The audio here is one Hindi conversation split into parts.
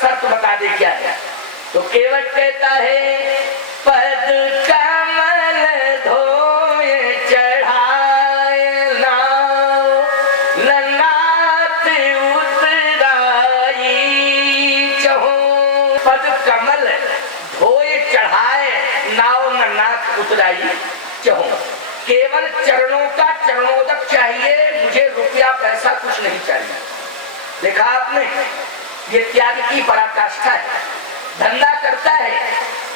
शर्त बता दे क्या है। तो केवट कहता है पद कमल धोए चढ़ाए नाव नन्नाथ उतराई चहो। पद कमल धोए चढ़ाए नाव नन्नाथ उतराई चहो। केवल चरणों का चरणोदक चाहिए, मुझे रुपया पैसा कुछ नहीं चाहिए। देखा आपने, ये त्याग की पराकाष्ठा है। धंधा करता है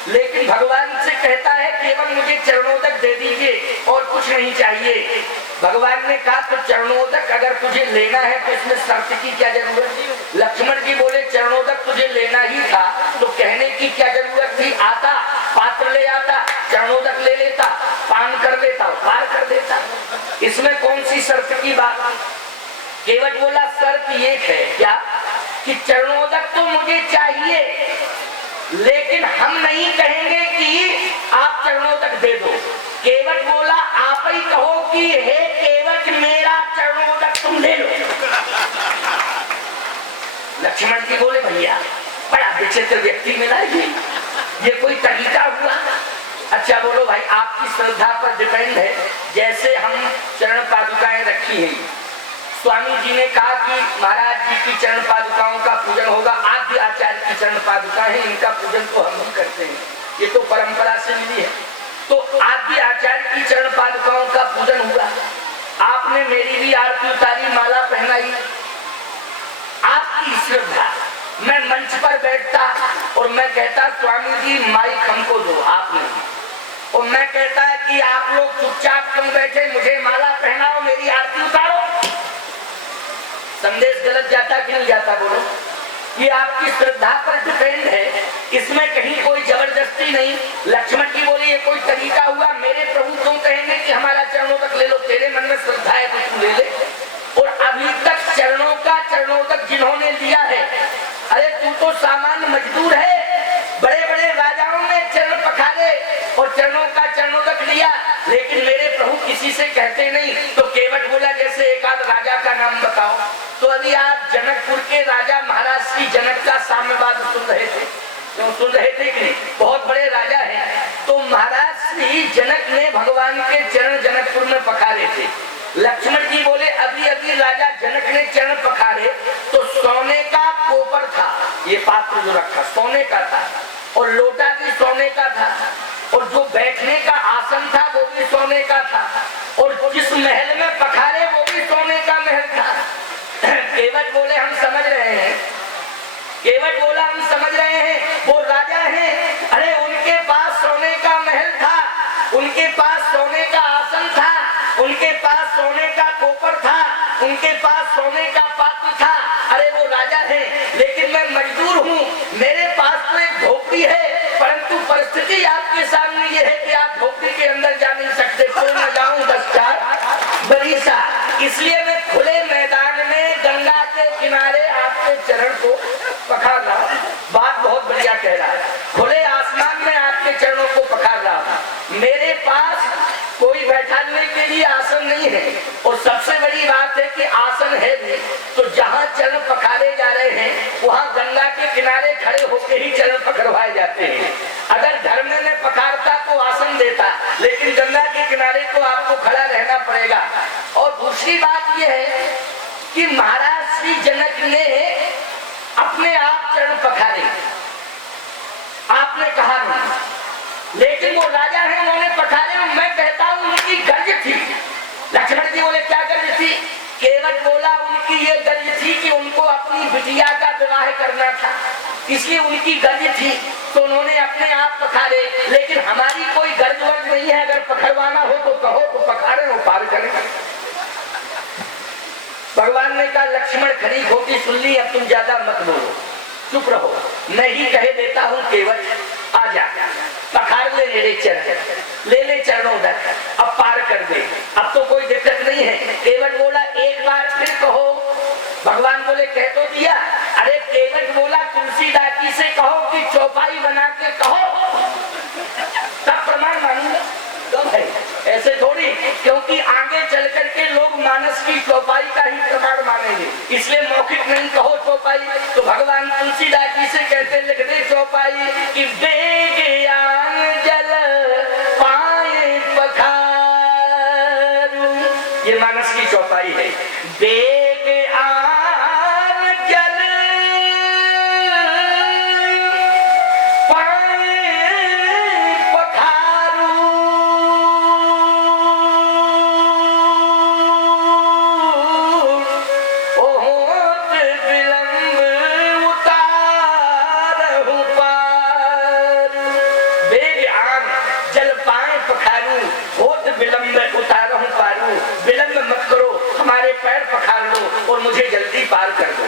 लेकिन भगवान से कहता है केवल मुझे चरणोदक दे दीजिए और कुछ नहीं चाहिए। भगवान ने कहा तो चरणोदक अगर तुझे लेना है तो इसमें शर्त की क्या जरूरत। लक्ष्मण जी बोले चरणोदक तुझे लेना ही था तो कहने की क्या जरूरत थी। आता पात्र ले आता, चरणोदक ले लेता, पान कर देता, पार कर देता। इसमें कौन सी शर्त की बात। केवट बोला शर्त ये है क्या कि चरणोदक तो मुझे चाहिए लेकिन हम नहीं कहेंगे कि आप चरणोदक दे दो। केवट बोला आप ही कहो कि हे केवट मेरा चरणोदक तुम ले लो। लक्ष्मण जी बोले भैया बड़ा विचित्र व्यक्ति मिला ये कोई तरीका हुआ। अच्छा बोलो भाई, आपकी श्रद्धा पर डिपेंड है। जैसे हम चरण पादुकाएं रखी हैं, स्वामी जी ने कहा कि महाराज जी की चरण पादुकाओं का पूजन होगा। आद्य आचार्य की चरण पादुका है, इनका पूजन तो हम ही करते हैं, ये तो परंपरा से मिली है। तो आद्य आचार्य की चरण पादुकाओं का पूजन हुआ, आपने मेरी भी आरती उतारी, माला पहनाई। आपकी श्रद्धा, मैं मंच पर बैठता और मैं कहता स्वामी जी माइक हमको दो, आप नहीं। और मैं कहता है कि आप लोग चुपचाप क्यों बैठे, मुझे माला पहनाओ, मेरी आरती उतारो। संदेश गलत जाता कि नहीं जाता बोलो। ये आपकी श्रद्धा पर डिपेंड है, इसमें कहीं कोई जबरदस्ती नहीं। लक्ष्मण जी बोले ये कोई तरीका हुआ, मेरे प्रभु क्यों कहेंगे कि हमारा चरणोदक ले लो, तेरे मन में श्रद्धा है तो तू ले ले। और अभी तक चरणों का चरणोदक जिन्होंने लिया है, अरे तू तो सामान्य मजदूर है, बड़े बड़े राजाओं ने चरण पखारे और चरणों का चरणोदक लिया, लेकिन मेरे प्रभु किसी से कहते नहीं। तो केवट बोला जैसे एक आध राजा का नाम बताओ। तो अभी आप जनकपुर के राजा महाराज श्री जनक का साम्यवाद सुन रहे थे, क्यों सुन रहे थे कि नहीं, बहुत बड़े राजा हैं। तो महाराज श्री जनक ने भगवान के चरण जनकपुर में पखारे थे। लक्ष्मण जी बोले अभी अभी राजा जनक ने चरण पखारे तो सोने का कोपर था, ये पात्र जो रखा सोने का था और लोटा भी सोने का था और जो बैठने का आसन था वो भी सोने का था और जिस महल में पखारे वो भी सोने का महल था। केवट बोले हम समझ रहे हैं, केवट बोला हम समझ रहे हैं, वो राजा हैं, अरे उनके पास सोने का महल था, उनके पास सोने का आसन था, उनके पास सोने का कोपर था, उनके पास सोने का पात्र था। अरे वो राजा हैं, लेकिन मैं मजदूर हूँ, मेरे पास तो एक झोपड़ी है, परंतु परिस्थिति आपके सामने ये है कि आप झोपड़ी के अंदर जा नहीं सकते। तो मैं जाऊँ 10 बरीसा, इसलिए मैं खुले मैदान में गंगा के किनारे आपके चरण को पखार रहा हूँ। बात बहुत बढ़िया कह रहा है, खुले आसमान में आपके चरणों को पखार रहा हूँ। मेरे पास कोई बैठाने के लिए आसन नहीं है और सबसे बड़ी बात है कि आसन है भी तो जहाँ चरण पखारे जा रहे हैं वहाँ गंगा के किनारे खड़े होकर ही चरण पखरवाए जाते हैं। अगर धर्म में पखारता तो आसन देता, लेकिन गंगा के किनारे तो आपको खड़ा रहना पड़ेगा। और दूसरी बात यह है कि महाराज श्री जनक ने अपने आप चरण पखारे, आपने कहा नहीं, लेकिन वो राजा है उन्होंने पखारे। मैं कहता हूँ उनकी गर्ज थी। लक्ष्मण जी बोले क्या गर्ज थी। केवट बोला उनकी ये गर्ज थी कि उनको अपनी बिटिया का विवाह करना था, इसलिए उनकी गर्ज थी तो उन्होंने अपने आप पखारे। लेकिन हमारी कोई गर्ज वर्ज नहीं है, अगर पखरवाना हो तो कहो तो पखारे हो, पार करें। भगवान ने कहा लक्ष्मण खरी खोटी सुन ली, अब तुम ज्यादा मत बोलो, चुप रहो, मैं ही कह देता हूँ। केवट आ जा, पखार ले मेरे चरण, ले ले चरणोदक, अब पार कर दे, अब तो कोई दिक्कत नहीं है। केवट बोला एक बार फिर कहो। भगवान बोले कह तो दिया। अरे केवट बोला तुलसीदास जी से कहो कि चौपाई बना के कहो, तब प्रमाण मानूंगा। तो भाई ऐसे थोड़ी, क्योंकि आगे चल करके लोग मानस की चौपाई का ही प्रमाण मानेंगे, इसलिए मौखिक नहीं कहो चौपाई। तो भगवान तुलसीदास जी से कहते लिख दे चौपाई कि बेगयान जल पाए पखारू। ये मानस की चौपाई है। बेगयान जल पाए पखारू, होत विलंब उतारहु पार। बेगयान जल पाए पखारू, होत विलंब उतारहु पारू। विलंब मत करो, हमारे पैर पखार लो और मुझे जल्दी पार कर दो।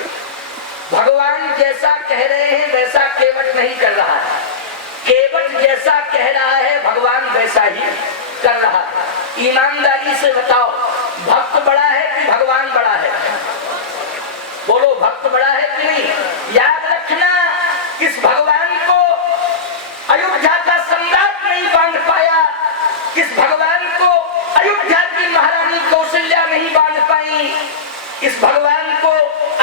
भगवान जैसा कह रहे हैं वैसा केवट नहीं कर रहा है। केवट जैसा कह रहा है भगवान वैसा ही कर रहा है। ईमानदारी से बताओ, भक्त बड़ा है कि भगवान बड़ा है? बोलो, भक्त बड़ा है कि नहीं? याद रखना, इस भगवान को अयोध्या का सम्राट नहीं बांध पाया, इस भगवान को अयोध्या की महारानी कौशल्या नहीं बांध पाई, इस भगवान को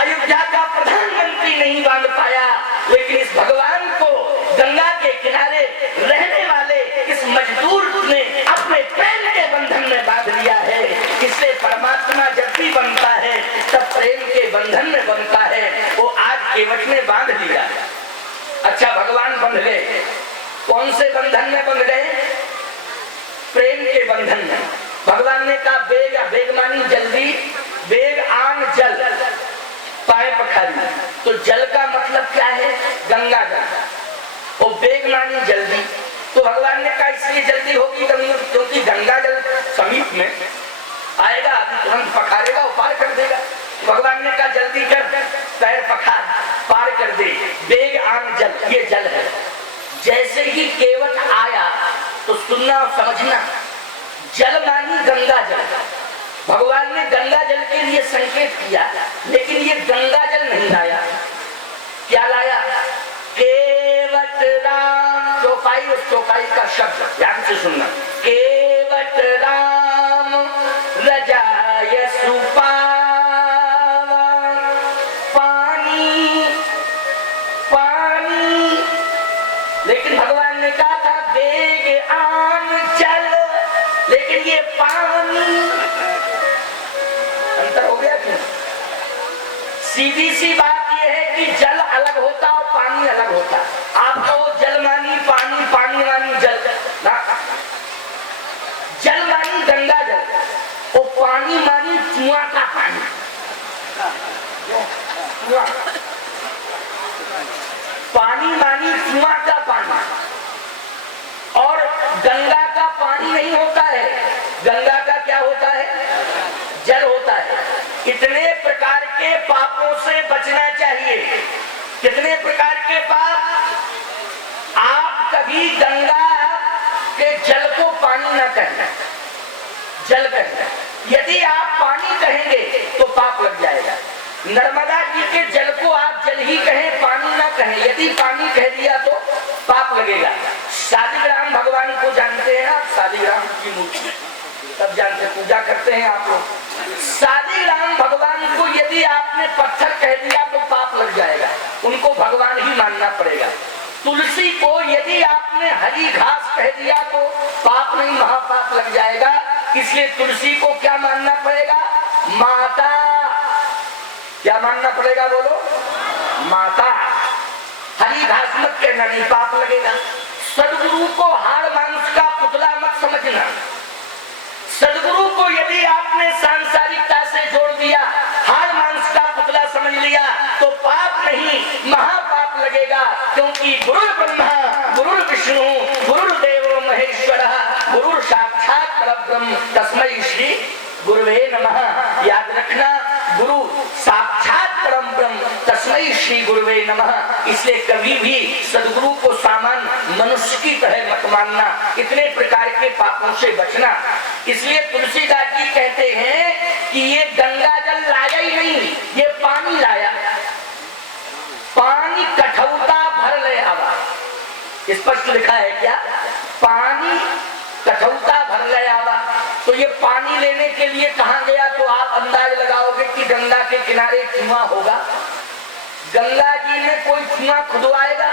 अयोध्या का प्रधानमंत्री नहीं बांध पाया, लेकिन इस भगवान को गंगा के किनारे रहने वाले इस मजदूर ने अपने प्रेम के बंधन में बांध लिया है। इसलिए परमात्मा जब भी बनता है तब प्रेम के बंधन में बनता है। वो आज केवट ने बांध लिया। अच्छा, भगवान बंध गए, कौन से बंधन में बंध गए? प्रेम के बंधन में। भगवान ने कहा बेग, बेग मानी जल्दी, बेग आन जल पाए पखारी। तो जल का मतलब क्या है? गंगा जल। और बेग मानी जल्दी, तो भगवान ने कहा इसलिए जल्दी होगी क्योंकि गंगा जल समीप में आएगा, अभी तुरंत पखारेगा और पार कर देगा। भगवान ने कहा जल्दी कर, पैर पखार, पार कर दे। बेग आन जल, ये जल है। जैसे ही केवट आया तो सुनना और समझना, जल मानी गंगा जल। भगवान ने गंगा जल के लिए संकेत किया, लेकिन ये गंगा जल नहीं लाया। क्या लाया? केवट राम। चौपाई, उस चौपाई का शब्द ध्यान से सुनना। केवट राम रजाय सुपावा, पानी पानी। लेकिन भगवान ने कहा था बेग आन जल, लेकिन ये पानी। अंतर हो गया क्यों? सीधी सी बात ये है कि जल अलग होता और पानी अलग होता। आप कहो जल मानी पानी, पानी मानी जल ना। जल मानी गंगा जल और पानी मानी कुआं का पानी। पानी मानी कुआं का पानी। और गंगा का पानी नहीं होता है, गंगा का क्या होता है? जल होता है। इतने प्रकार के पापों से बचना चाहिए। कितने प्रकार के पाप? आप कभी गंगा के जल को पानी ना कहना, जल कहना। यदि आप पानी कहेंगे तो पाप लग जाएगा। नर्मदा जी के जल को आप जल ही कहें, पानी ना कहें। यदि पानी कह दिया तो पाप लगेगा। शालिग्राम भगवान को जानते हैं आप? शालिग्राम की मूर्ति सब जानते, पूजा करते हैं आप लोग। शालिग्राम भगवान को यदि आपने पत्थर कह दिया तो पाप लग जाएगा, उनको भगवान ही मानना पड़ेगा। तुलसी को यदि आपने हरी घास कह दिया तो पाप नहीं, महापाप लग जाएगा। इसलिए तुलसी को क्या मानना पड़ेगा? माता। क्या मानना पड़ेगा? बोलो, माता। हरी घास मत कहना, नहीं पाप लगेगा। सदगुरु को हाड़ मांस का पुतला मत समझना। सदगुरु को यदि आपने सांसारिकता से जोड़ दिया, हाड़ मांस का पुतला समझ लिया तो पाप नहीं, महापाप लगेगा। क्योंकि गुरु ब्रह्मा गुरु विष्णु गुरुर्देवो महेश्वरः गुरु साक्षात परब्रह्म तस्मै श्री गुरुवे नमः। याद रखना, गुरु साक्षात परम ब्रह्म तस्मै श्री गुरुवे नमः। इसलिए कभी भी सदगुरु को सामान्य मनुष्य की तरह मत मानना। इतने प्रकार के पापों से बचना। इसलिए तुलसीदास जी कहते हैं कि ये गंगा जल लाया ही नहीं, ये पानी लाया। पानी कठौता भर ले आवा, स्पष्ट लिखा है क्या? पानी कठौता भर ले आवा। तो ये पानी लेने के लिए कहां गया? तो आप अंदाज लगाओगे कि गंगा के किनारे कुआं होगा। गंगा जी में कोई कुआं खुदवाएगा?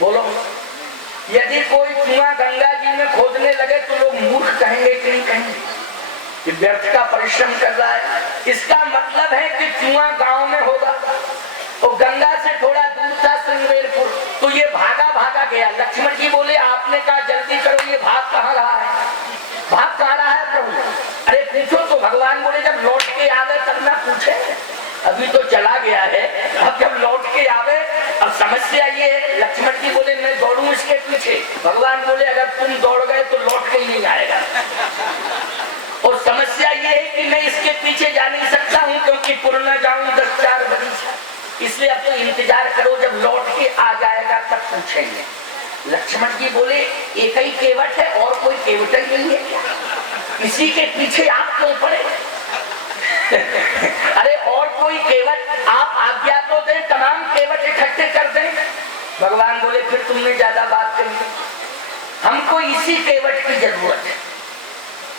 बोलो, यदि कोई कुआं गंगा जी में खोदने लगे तो लोग मूर्ख कहेंगे कि नहीं कहेंगे कि व्यर्थ का परिश्रम कर रहा है। इसका मतलब है कि कुआं गांव में होगा और गंगा से थोड़ा दूर था श्रृंगेरपुर, तो ये भागा भागा गया। लक्ष्मण जी बोले आपने कहा जल्दी करो, ये भाग कहाँ रहा है? भाग कहाँ रहा है प्रभु? अरे पूछो तो भगवान बोले जब लौट के आवे तब ना पूछे, अभी तो चला गया है, अब जब लौट के आवे। अब समस्या ये है, लक्ष्मण जी बोले मैं दौड़ूं इसके पीछे, भगवान बोले अगर तुम दौड़ गए तो लौट के ही नहीं आएगा। और समस्या ये है कि मैं इसके पीछे जा नहीं सकता हूँ क्योंकि पुर न जाऊं 10-4 बगीचा, इसलिए अब तो इंतजार करो, जब लौट के आ जाएगा तब पूछेंगे। लक्ष्मण जी बोले एक ही केवट है और कोई केवट ही नहीं है क्या? इसी के पीछे आप क्यों पड़े? अरे और कोई केवट आप आज्ञा तो दें, तमाम केवट इकट्ठे कर दें। भगवान बोले फिर तुमने ज्यादा बात कही, हमको इसी केवट की जरूरत है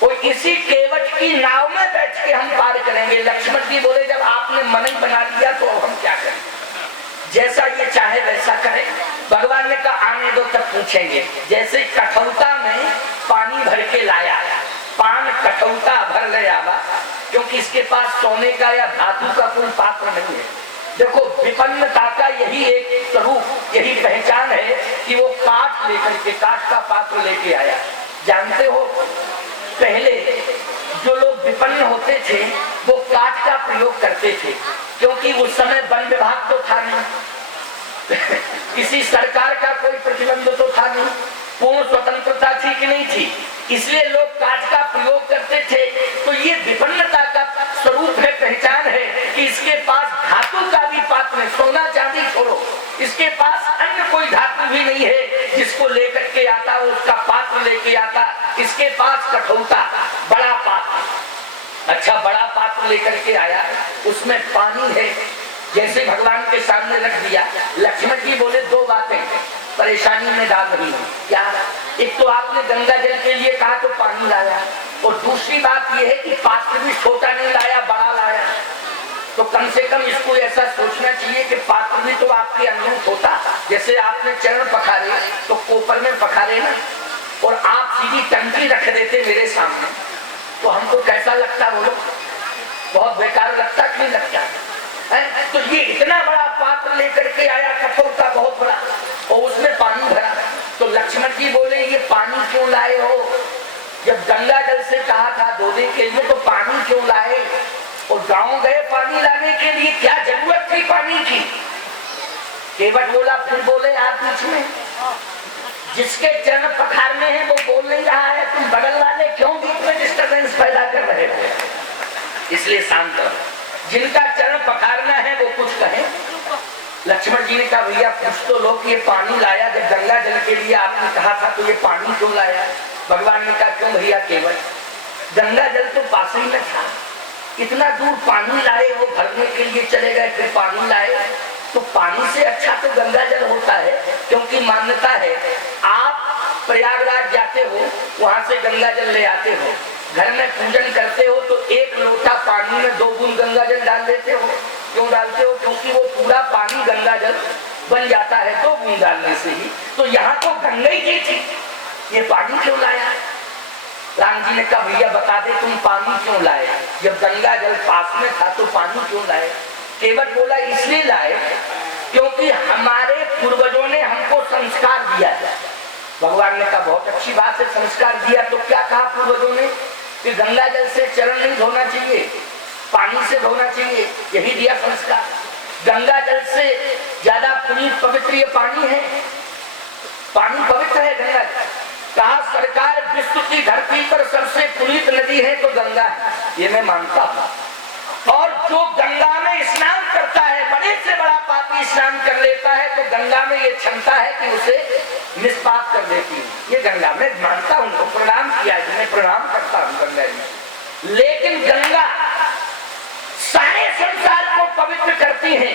और इसी केवट की नाव में बैठ के हम पार करेंगे। लक्ष्मण जी बोले जब आपने मन ही बना लिया तो अब हम क्या करें, जैसा ये चाहे वैसा करें। भगवान ने कहा आने दो तब पूछेंगे। जैसे कठौता में पानी भर के लाया, पान कठौता भर ले आवा, क्योंकि इसके पास सोने का या धातु का कोई पात्र नहीं है। देखो विपन्नता का यही एक स्वरूप, यही पहचान है कि वो काठ लेकर के, काठ का पात्र लेके आया। जानते हो पहले जो लोग विपन्न होते थे वो काठ का प्रयोग करते थे, क्योंकि उस समय वन विभाग तो था नहीं किसी सरकार का कोई प्रतिबंध तो था नहीं, पूर्ण स्वतंत्रता थी कि नहीं थी, इसलिए लोग काठ का प्रयोग करते थे। तो ये विपन्नता का स्वरूप है, पहचान है कि इसके पास धातु का भी पात्र है, सोना चांदी छोड़ो, इसके पास अन्य कोई धातु भी नहीं है जिसको लेकर के आता, उसका पात्र लेके आता। इसके पास कठौता, बड़ा पात्र, अच्छा बड़ा पात्र लेकर के आया, उसमें पानी है। जैसे भगवान के सामने रख दिया, लक्ष्मण जी बोले दो बातें परेशानी में डाल रही हूँ। क्या? एक तो आपने गंगा जल के लिए कहा तो पानी लाया, और दूसरी बात यह है कि पात्र भी छोटा नहीं लाया, बड़ा लाया। तो कम से कम इसको ऐसा सोचना चाहिए कि पात्र भी तो आपके अनुरूप होता। जैसे आपने चरण पखारे तो कोपर में पखारे ना, और आप सीधी टंकी रख देते मेरे सामने, तो हमको कैसा लगता? बोलो, बहुत बेकार लगता कि नहीं लगता है? तो ये इतना बड़ा पात्र लेकर के आया, कठौता बहुत बड़ा, और उसमें पानी भरा। तो लक्ष्मण जी बोले ये पानी क्यों लाए हो? जब गंगा जल से कहा था धोने के लिए तो पानी क्यों लाए? और गांव गए पानी लाने के लिए, क्या जरूरत थी पानी की? केवट बोला, फिर बोले आप बीच में, जिसके चरण पखारने हैं वो बोल नहीं रहा है, तुम बगल वाले क्यों बीच में डिस्टर्बेंस पैदा कर रहे हो? इसलिए शांत रहो, जिनका चरण पखारना है वो कुछ कहे। लक्ष्मण जी ने कहा भैया कुछ तो लोग, ये पानी लाया, जब गंगा जल के लिए आपने कहा था तो ये पानी क्यों लाया? भगवान ने कहा क्यों भैया केवट, गंगा जल तो पास ही में था, इतना दूर पानी लाए, वो भरने के लिए चले गए, फिर पानी लाए, तो पानी से अच्छा तो गंगा जल होता है। क्योंकि मान्यता है, आप प्रयागराज जाते हो, वहां से गंगा जल ले आते हो, घर में पूजन करते हो तो 1 लोटा पानी में 2 बूंद गंगा जल डाल देते हो। क्यों डालते हो? क्योंकि वो पूरा पानी गंगा जल बन जाता है 2 बूंद डालने से ही। तो यहाँ तो गंगा ही थी, ये पानी क्यों लाया? राम जी ने कहा भैया बता दे तुम पानी क्यों लाए? जब गंगा जल पास में था तो पानी क्यों लाए? केवट बोला इसलिए लाए क्योंकि हमारे पूर्वजों ने हमको संस्कार दिया है। भगवान ने कहा बहुत अच्छी बात है, संस्कार दिया तो क्या कहा पूर्वजों ने? कि गंगा जल से चरण नहीं धोना चाहिए, पानी से धोना चाहिए, यही दिया संस्कार। गंगा जल से ज्यादा पुनीत पवित्र ये पानी है, पानी पवित्र है गंगा जल। कहा सरकार विश्व की धरती पर सबसे पुनीत नदी है तो गंगा है, ये मैं मानता हूँ। और जो गंगा में स्नान करता है, बड़े से बड़ा पापी स्नान कर लेता है तो गंगा में ये क्षमता है कि उसे निष्पाप कर देती है। ये गंगा में मानता हूँ, तो प्रणाम किया, मैं प्रणाम करता हूँ गंगा जी। लेकिन गंगा सारे संसार को पवित्र करती है।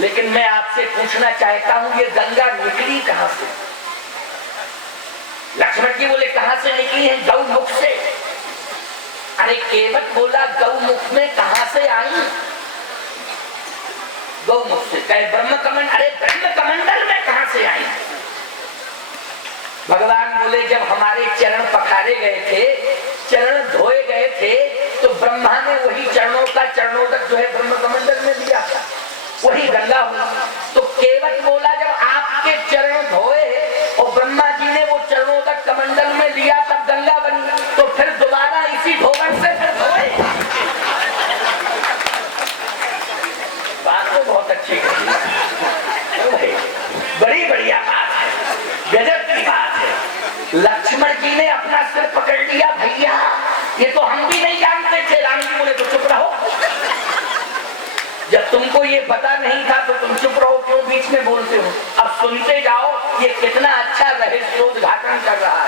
लेकिन मैं आपसे पूछना चाहता हूँ ये गंगा निकली कहाँ से? लक्ष्मण जी बोले कहाँ से निकली है? गौमुख से। अरे केवट बोला गौमुख में कहाँ से आई? गौमुख से। कहे ब्रह्म कमंडल, अरे ब्रह्म कमंडल में कहां से आई? भगवान बोले जब हमारे चरण पखारे गए थे, चरण धोए गए थे, तो ब्रह्मा ने वही चरणों का चरणोदक जो है ब्रह्म कमंडल में दिया था, वही गंगा हुई। तो केवट बोला जब आपके चरण धोए और ब्रह्मा जी ने वो चरणोदक कमंडल में लिया तब गंगा बनी, तो फिर दोबारा इसी धोवन से फिर धोए। बात तो बहुत अच्छी कही, बड़ी बढ़िया बात है, गजब की बात है। लक्ष्मण जी ने अपना सिर पकड़ लिया, भैया ये तो हम भी नहीं जानते थे। राम जी बोले तो चुप रहो, जब तुमको ये पता नहीं था तो तुम चुप रहो, क्यों बीच में बोलते हो? अब सुनते जाओ, ये कितना अच्छा रहस्योद्घाटन कर रहा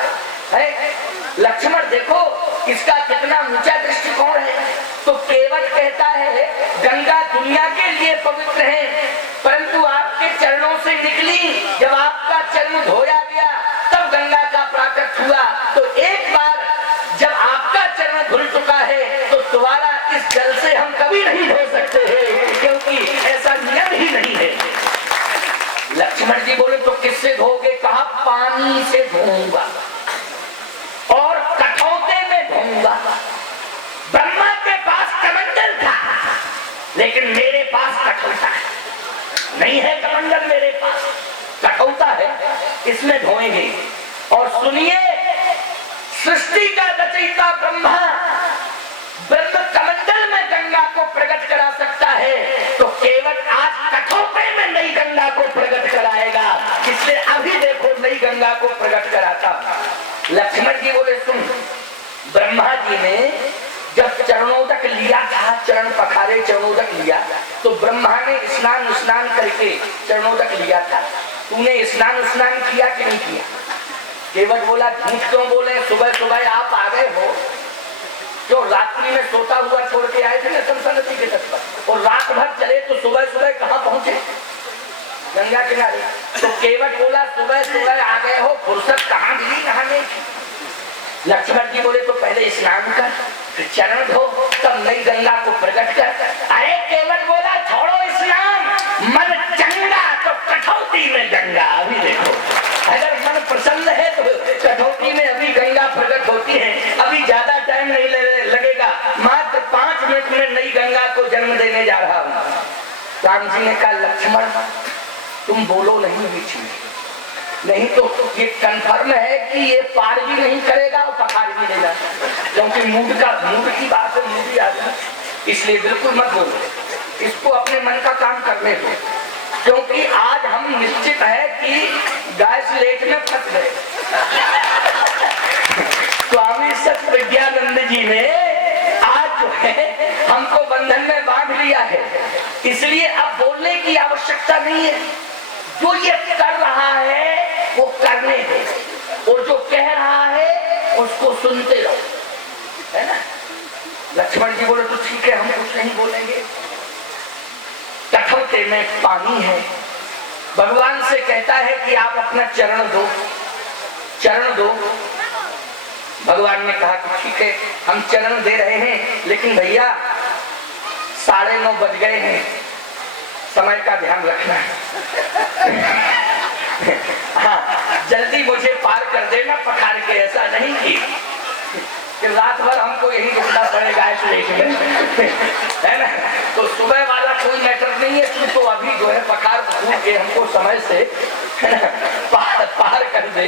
है? लक्ष्मण देखो इसका कितना ऊंचा दृष्टिकोण है। तो केवट कहता है गंगा दुनिया के लिए पवित्र है, परंतु आपके चरणों से निकली, जब आपका चरण धोया गया तब गंगा का प्राकट हुआ। तो एक बार जब आपका चरण धुल चुका है तो दोबारा इस जल से हम कभी नहीं धो सकते हैं, क्योंकि ऐसा नियम ही नहीं है। लक्ष्मण जी बोले तो किससे धोगे? कहा पानी से धोऊंगा और कठौते में धोऊंगा। ब्रह्मा के पास कमंडल था, लेकिन मेरे पास कठौता नहीं है। कमंडल मेरे पास कठौता है, इसमें धोएंगे। और सुनिए, सृष्टि का रचयिता ब्रह्मा ब्रह्म कमंडल में गंगा को प्रकट करा सकता है, तो केवल आज कठौते में नई गंगा को प्रकट कराएगा। इसलिए अभी देखो नई गंगा को प्रकट कराता। लक्ष्मण जी बोले सुन, ब्रह्मा जी ने जब चरणोदक लिया था, चरण पखारे चरणोदक लिया, तो ब्रह्मा ने स्नान करके चरणोदक लिया था। तूने स्नान किया कि नहीं किया? केवट बोला झूठ क्यों बोले, सुबह सुबह आप आ गए हो, जो रात्रि में सोता हुआ छोड़ के आए थे ना समसा नदी के तट पर, और रात भर चले तो सुबह सुबह कहाँ पहुंचे? गंगा किनारे। तो केवट बोला सुबह सुबह आ गए हो, फुर्सत कहाँ मिली नहाने की? लक्ष्मण जी बोले तो पहले स्नान कर, फिर चरण धो, तब नई गंगा को प्रकट कर। अरे केवट बोला छोड़ो स्नान, मन चंगा तो कठौती में गंगा। अभी देखो, अगर मन प्रसन्न है तो कठौती में अभी गंगा प्रकट होती है। अभी ज्यादा टाइम नहीं लगेगा, मात्र 5 मिनट में नई गंगा को जन्म देने जा रहा हूँ। राम जी ने कहा लक्ष्मण तुम बोलो नहीं बीच में, नहीं तो ये कंफर्म है कि ये पार भी नहीं करेगा और पखार भी नहीं जाता, क्योंकि मूड की बात है, मूड आदमी। इसलिए बिल्कुल मत बोलो, इसको अपने मन का काम करने दो, क्योंकि आज हम निश्चित है कि गैस लेट में फंस गए। स्वामी सत्यविज्ञानंद जी ने आज जो है हमको बंधन में बांध लिया है, इसलिए अब बोलने की आवश्यकता नहीं है। जो ये कर रहा है वो करने दे, और जो कह रहा है उसको सुनते रहो, है ना? लक्ष्मण जी बोले तो ठीक है, हम कुछ नहीं बोलेंगे। कठौते में पानी है, भगवान से कहता है कि आप अपना चरण दो। भगवान ने कहा कि ठीक है हम चरण दे रहे हैं, लेकिन भैया 9:30 बज गए हैं, समय का ध्यान रखना है। हाँ, जल्दी मुझे पार कर देना पखार के, ऐसा नहीं कि रात भर हमको यही रुकना पड़ेगा है ना? तो सुबह वाला कोई मैटर नहीं है, तो अभी जो है पखार भूल के हमको समय से पार कर दे।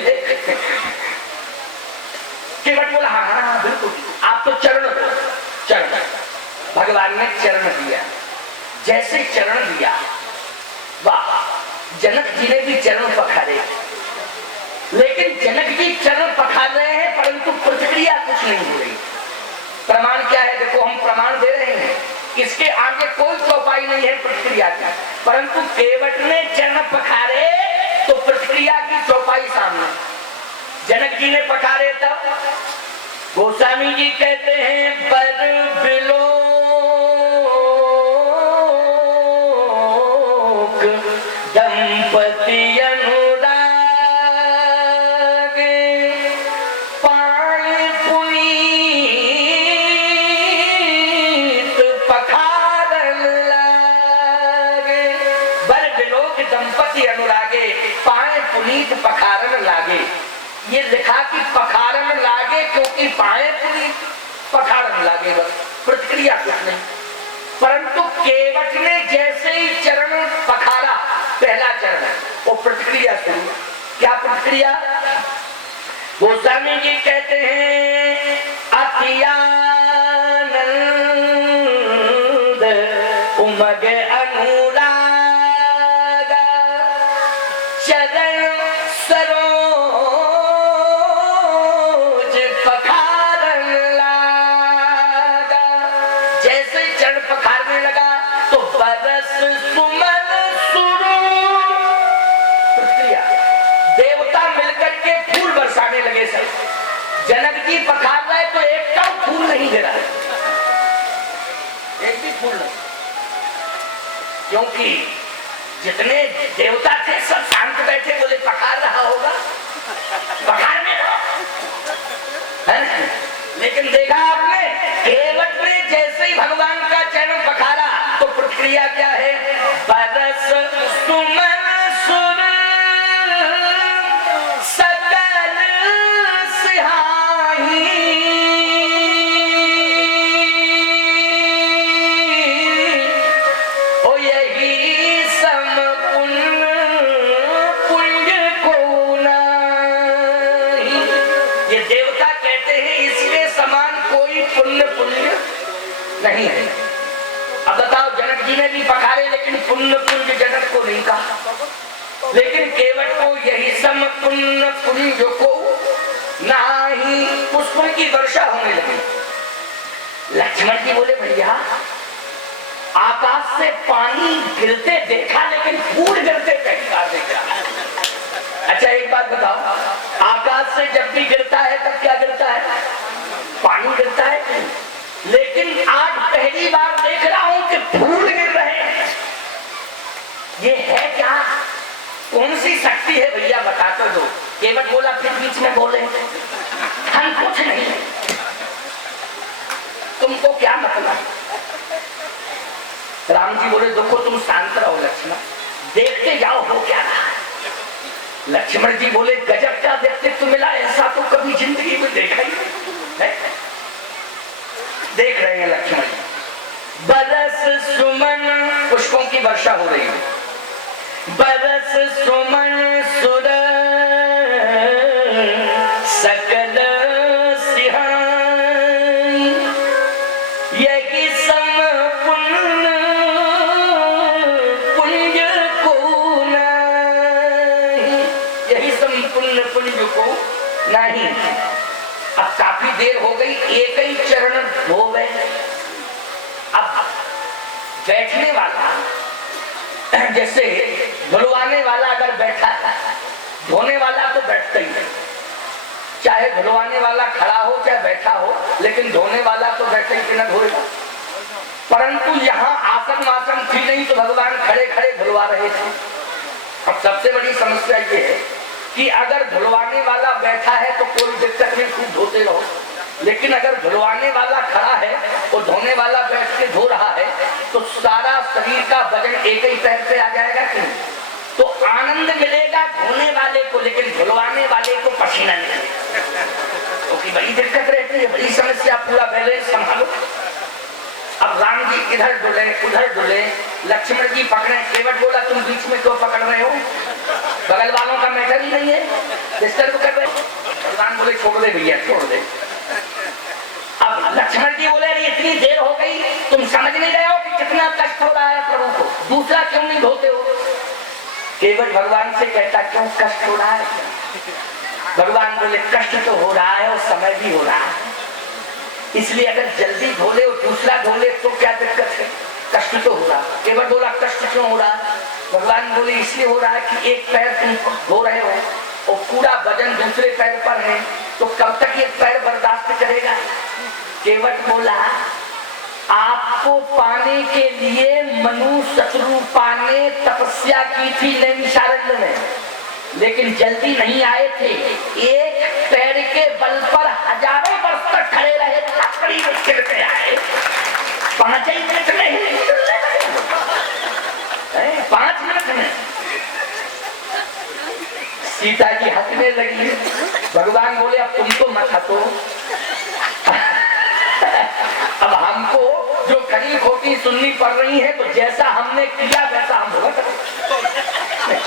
केवट बोला हाँ बिल्कुल, आप तो चरण भगवान ने चरण दिया। जैसे चरण दिया, वाह, जनक जी ने भी चरण पखारे, लेकिन जनक जी चरण पखार रहे हैं परंतु प्रतिक्रिया कुछ नहीं हो रही। प्रमाण क्या है? देखो हम प्रमाण दे रहे हैं, इसके आगे कोई चौपाई नहीं है प्रतिक्रिया की, परंतु केवट ने चरण पखारे तो प्रतिक्रिया की चौपाई सामने। जनक जी ने पखारे तब गोस्वामी जी कहते हैं बर बिलो दंपति अनुराग पाणी पुनीत पखारन लागे। संपत्ति अनुरागे, पाए पुनीत पखारन लागे। ये लिखा कि पखारन लागे क्योंकि पाए पुनीत पखारन लागे, बस प्रतिक्रिया कुछ नहीं। परंतु केवट ने जैसे ही चरण पखारा, पहला चरण, वो प्रतिक्रिया शुरू। क्या प्रतिक्रिया? गोस्वामी जी कहते हैं अतियानंद उमग अनुराग चरण सरोज पखारन लागा। जैसे चरण पखारने लगा तो बरस सुमन सुरू। प्रतिक्रिया, देवता मिलकर के फूल बरसाने लगे। सब जनक जी पखार रहे तो एक का फूल नहीं गिरा, एक भी फूल नहीं, क्योंकि जितने देवता थे सब शांत बैठे, बोले पखार रहा होगा, पखार में है। लेकिन देखा आपने, केवट ने जैसे ही भगवान का चरण पखारा तो प्रतिक्रिया क्या है? बरस सुमन सुर सकल सिहाई। ओ यही सम पुण्य पुण्य को नहीं। ये देवता कहते हैं इसके समान कोई पुण्य नहीं है। अब बताओ, जनक जी ने भी पखारे लेकिन पुण्य जनक को नहीं कहा, लेकिन केवट को यही सम पुण्य को नाही, पुष्पों की वर्षा होने लगी। लक्ष्मण जी बोले भैया आकाश से पानी गिरते देखा लेकिन फूल गिरते पहली बार देखा। अच्छा एक बात बताओ, आकाश से जब भी गिरता है तब क्या गिरता है? पानी गिरता है। लेकिन आज पहली बार देख रहा हूं कि फूल गिर रहे हैं। ये है क्या? कौन सी शक्ति है भैया बता तो दो। केवट बोला, फिर बीच में बोले हम कुछ नहीं, तुमको क्या मतलब? राम जी बोले देखो तुम शांत रहो लक्ष्मण, देखते जाओ हो क्या रहा है। लक्ष्मण जी बोले गजब का व्यक्तित्व मिला, ऐसा तो कभी जिंदगी में देखा ही नहीं। देख रहे हैं लक्ष्मण जी, बरस सुमन, पुष्पों की वर्षा हो रही है। बरस सुमन सुर सकल सिहाई। यही सम पुण्य को नहीं, यही सम पुण्य को नहीं। अब काफी देर हो गई, एक ही चरण धो गए। अब बैठने वाला, जैसे धुलवाने वाला अगर बैठा है, धोने वाला तो बैठता ही नहीं। चाहे धुलवाने वाला खड़ा हो चाहे बैठा हो, लेकिन धोने वाला तो बैठे ही बिना धोएगा। परंतु यहाँ आसन वासन थी नहीं तो भगवान खड़े खड़े धुलवा रहे थे। अब सबसे बड़ी समस्या ये है कि अगर धुलवाने वाला बैठा है तो कोई दिक्कत नहीं, खूब धोते रहो। लेकिन अगर धुलवाने वाला खड़ा है और धोने वाला बैठ के धो रहा है तो सारा शरीर का वजन एक ही पैर पे आ जाएगा कि नहीं? तो आनंद मिलेगा धोने वाले को, लेकिन धुलवाने वाले को पसीना नहीं। क्योंकि बड़ी दिक्कत रहती है, बड़ी समस्या, पूरा बैलेंस संभालो। अब राम जी इधर डुले उधर डुले, लक्ष्मण जी पकड़े। केवट बोला तुम बीच में क्यों पकड़ रहे हो? बगल वालों का मैटर ही नहीं है, डिस्टर्ब कर रहे हो। भगवान बोले छोड़ दे भैया, छोड़ दे। अब लक्ष्मण जी बोले इतनी देर हो गई, तुम समझ नहीं रहे हो कि कितना कष्ट हो रहा है प्रभु को, दूसरा क्यों नहीं धोते हो? केवट भगवान से कहता क्यों कष्ट हो रहा है? भगवान बोले कष्ट तो हो रहा है और समय भी हो रहा है, इसलिए अगर जल्दी धोले और दूसरा धोले तो क्या दिक्कत है? कष्ट तो हो रहा। केवट बोला कष्ट क्यों हो रहा? भगवान बोले इसलिए हो रहा है कि एक पैर तुम धो रहे हो और पूरा वजन दूसरे पैर पर है, तो कब तक ये पैर बर्दाश्त करेगा? केवट बोला आपको पाने के लिए मनु शत्रुपा ने तपस्या की थी नैमिषारण्य में, लेकिन जल्दी नहीं आए थे। एक पैर के बल पर हजारों वर्ष तक खड़े रहे, लकड़ी में गिरते आए, 5 ही मिनट में ही 5 मिनट में सीता जी हंसने लगी। भगवान बोले अब तुम तो मत हंसो, अब हमको जो खरी खोटी सुननी पड़ रही है, तो जैसा हमने किया वैसा हम भुगत रहे,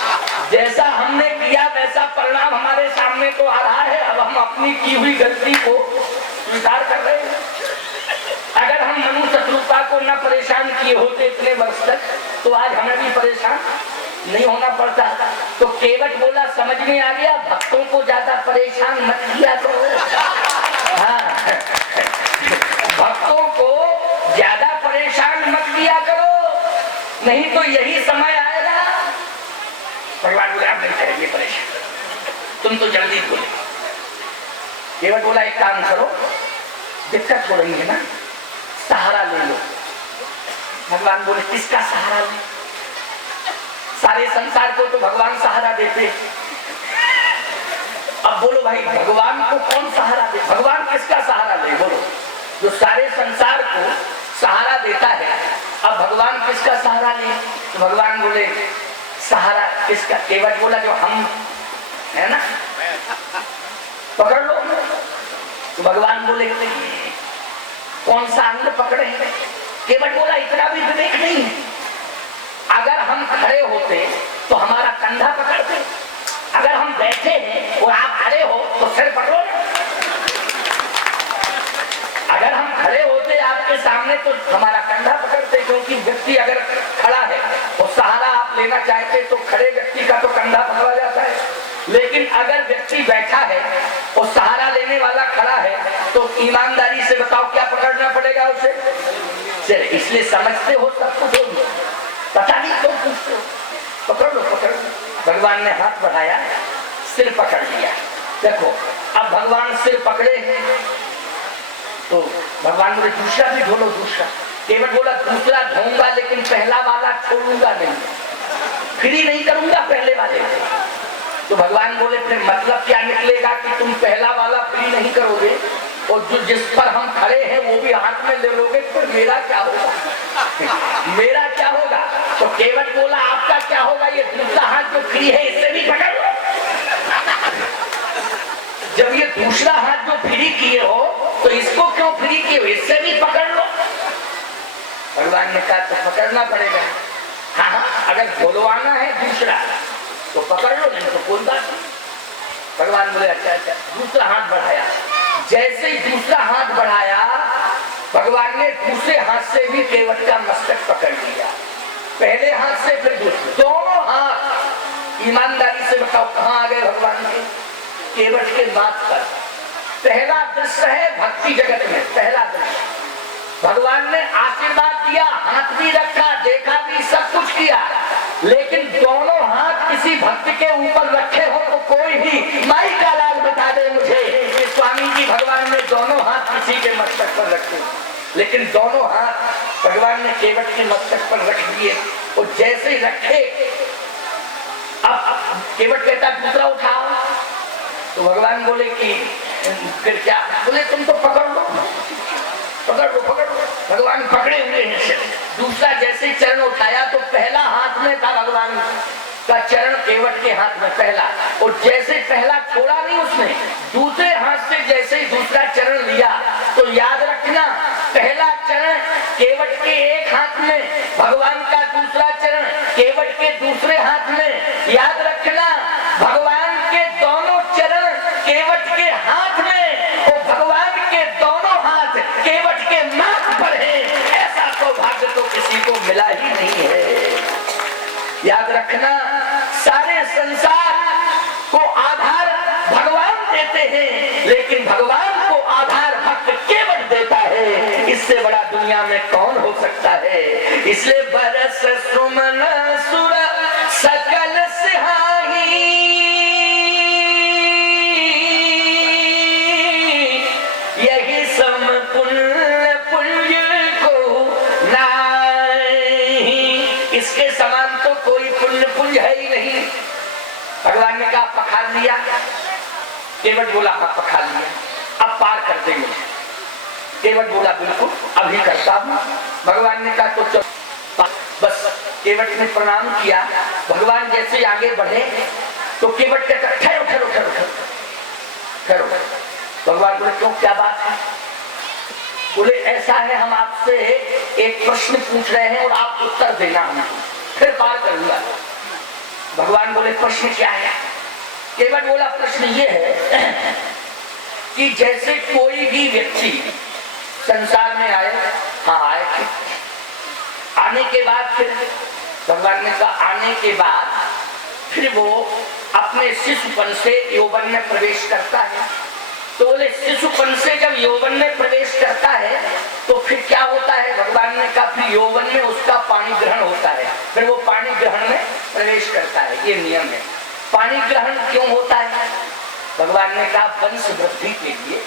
जैसा हमने किया वैसा परिणाम हमारे सामने तो आ रहा है। अब हम अपनी की हुई गलती को स्वीकार कर रहे हैं। अगर हम मनु शत्रुता को न परेशान किए होते इतने वर्ष तक, तो आज हमें भी परेशान नहीं होना पड़ता। तो केवट बोला समझ में आ गया, भक्तों को ज्यादा परेशान मत किया करो। हाँ, भक्तों को ज्यादा परेशान मत किया करो, नहीं तो यही समय आएगा। भगवान बोले आप नहीं करेंगे परेशान, तुम तो जल्दी बोले। केवट बोला एक काम करो, दिक्कत हो रही है ना, सहारा ले लो। भगवान बोले किसका सहारा ले? सारे संसार को तो भगवान सहारा देते, अब बोलो भाई भगवान को कौन सहारा दे? भगवान किसका सहारा ले बोलो? जो सारे संसार को सहारा देता है, अब भगवान किसका सहारा ले? तो भगवान बोले सहारा किसका? केवट बोला जो हम है ना, पकड़ लो। तो भगवान बोले कौन सा अंग पकड़े? केवट बोला इतना भी विवेक नहीं है, अगर हम खड़े होते तो हमारा कंधा पकड़ते, अगर हम बैठे हैं और आप खड़े हो तो सिर पकड़ो। अगर हम खड़े होते आपके सामने तो हमारा कंधा पकड़ते, क्योंकि व्यक्ति अगर खड़ा है और सहारा आप लेना चाहते तो खड़े व्यक्ति का तो कंधा पकड़ा जाता है, लेकिन अगर व्यक्ति बैठा है और सहारा लेने वाला खड़ा है तो ईमानदारी से बताओ क्या पकड़ना पड़ेगा उसे? सिर। इसलिए समझते हो सब कुछ हो, पता नहीं क्यों पूछते हो, पकड़ लो पकड़ लो। भगवान ने हाथ बढ़ाया, सिर पकड़ लिया। देखो अब भगवान सिर पकड़े तो भगवान बोले दूसरा भी ढोलो, दूसरा। केवट बोला दूसरा ढोऊंगा लेकिन पहला वाला छोड़ूंगा नहीं, फ्री नहीं करूंगा पहले वाले। तो भगवान बोले फिर मतलब क्या निकलेगा कि तुम पहला वाला फ्री नहीं करोगे और जो जिस पर हम खड़े हैं वो भी हाथ में ले लोगे, तो मेरा क्या होगा? मेरा क्या होगा? तो केवट बोला आपका क्या होगा? ये दूसरा हाथ जो फ्री है इससे भी पकड़ लो। जब ये दूसरा हाथ जो फ्री किए हो तो इसको क्यों फ्री किए हो? इससे भी पकड़ लो। भगवान ने कहा तो पकड़ना पड़ेगा। हाँ हाँ, अगर धुलवाना है दूसरा तो पकड़ लो, नहीं तो कोई बात नहीं। भगवान बोले अच्छा अच्छा। दूसरा हाथ बढ़ाया, जैसे ही दूसरा हाथ बढ़ाया भगवान ने दूसरे हाथ से भी केवट का मस्तक पकड़ लिया, पहले हाथ से फिर दूसरे, दोनों हाथ। ईमानदारी से बताओ कहाँ आ गए भगवान के? केवट के माथ पर। पहला दृश्य है भक्ति जगत में, पहला दृश्य। भगवान ने आशीर्वाद दिया, हाथ भी रखा, देखा भी, सब कुछ किया, लेकिन दोनों हाथ किसी भक्त के ऊपर रखे हो तो कोई भी माई का लाल बता दे मुझे कि स्वामी जी भगवान ने दोनों हाथ किसी के मस्तक पर रखे, लेकिन दोनों हाथ भगवान ने केवट के मस्तक पर रख दिए। और जैसे ही रखे अब केवट कहता दूसरा उठाओ, तो भगवान बोले कि फिर क्या? बोले तुम तो पकड़ लो पकड़ लो पकड़ लो। भगवान पकड़े हुए हैं सिर। दूसरा जैसे ही चरण उठाया तो पहला हाथ में था भगवान का चरण, केवट के हाथ में पहला, और जैसे पहला छोड़ा नहीं उसने, दूसरे हाथ से जैसे ही दूसरा चरण लिया तो याद रखना पहला चरण केवट के एक हाथ में, भगवान का दूसरा चरण केवट के दूसरे हाथ में। याद रखना भगवान के दोनों चरण केवट के हाथ में और भगवान के दोनों हाथ केवट के माथ पर है। ऐसा सौभाग्य तो किसी को मिला ही नहीं है। याद रखना सारे संसार को आधार भगवान देते हैं, लेकिन भगवान को आधार भक्त केवट देता है। इससे बड़ा दुनिया में कौन हो सकता है? इसलिए बरस सुमन सुर सकल सिहाही, यही सम पुण्य पुण्य को नहीं, इसके समान तो कोई पुण्य पुंज है ही नहीं। भगवान ने कहा पखाल लिया, केवट बोला हाँ पखाल लिया, अब पार कर देंगे। केवट बोला बिल्कुल अभी करता हूं। भगवान ने कहा तो चलो। बस केवट ने प्रणाम किया। भगवान जैसे आगे बढ़े तो केवट कहता ठहरो ठहरो ठहरो ठहरो ठहरो। भगवान बोले क्यों, क्या बात है? बोले ऐसा है, हम आपसे एक प्रश्न पूछ रहे हैं और आप उत्तर देना, हमको फिर पार करूंगा। भगवान बोले प्रश्न क्या है? केवट बोला प्रश्न ये है कि जैसे कोई भी व्यक्ति संसार में आए, हाँ आए थे, आने के बाद फिर भगवान ने कहा आने के बाद फिर वो अपने शिशुपन से यौवन में प्रवेश करता है। तो बोले शिशुपन से जब यौवन में प्रवेश करता है तो फिर क्या होता है? भगवान ने कहा फिर यौवन में उसका पानी ग्रहण होता है, फिर वो पानी ग्रहण में प्रवेश करता है, ये नियम है। पानी ग्रहण क्यों होता है? भगवान ने कहा वंश वृद्धि के लिए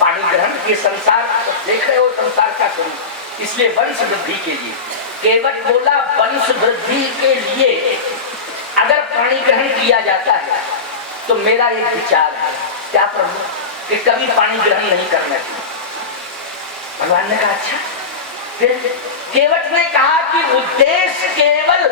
पानी ग्रहण, ये संसार देख रहे हो, संसार का स्वरूप, इसलिए वंश वृद्धि के लिए। केवट बोला वंश वृद्धि के लिए अगर पानी ग्रहण किया जाता है तो मेरा एक विचार है, क्या प्रभु, कि कभी पानी ग्रहण नहीं करना चाहिए। भगवान ने कहा अच्छा। फिर केवट ने कहा कि उद्देश्य केवल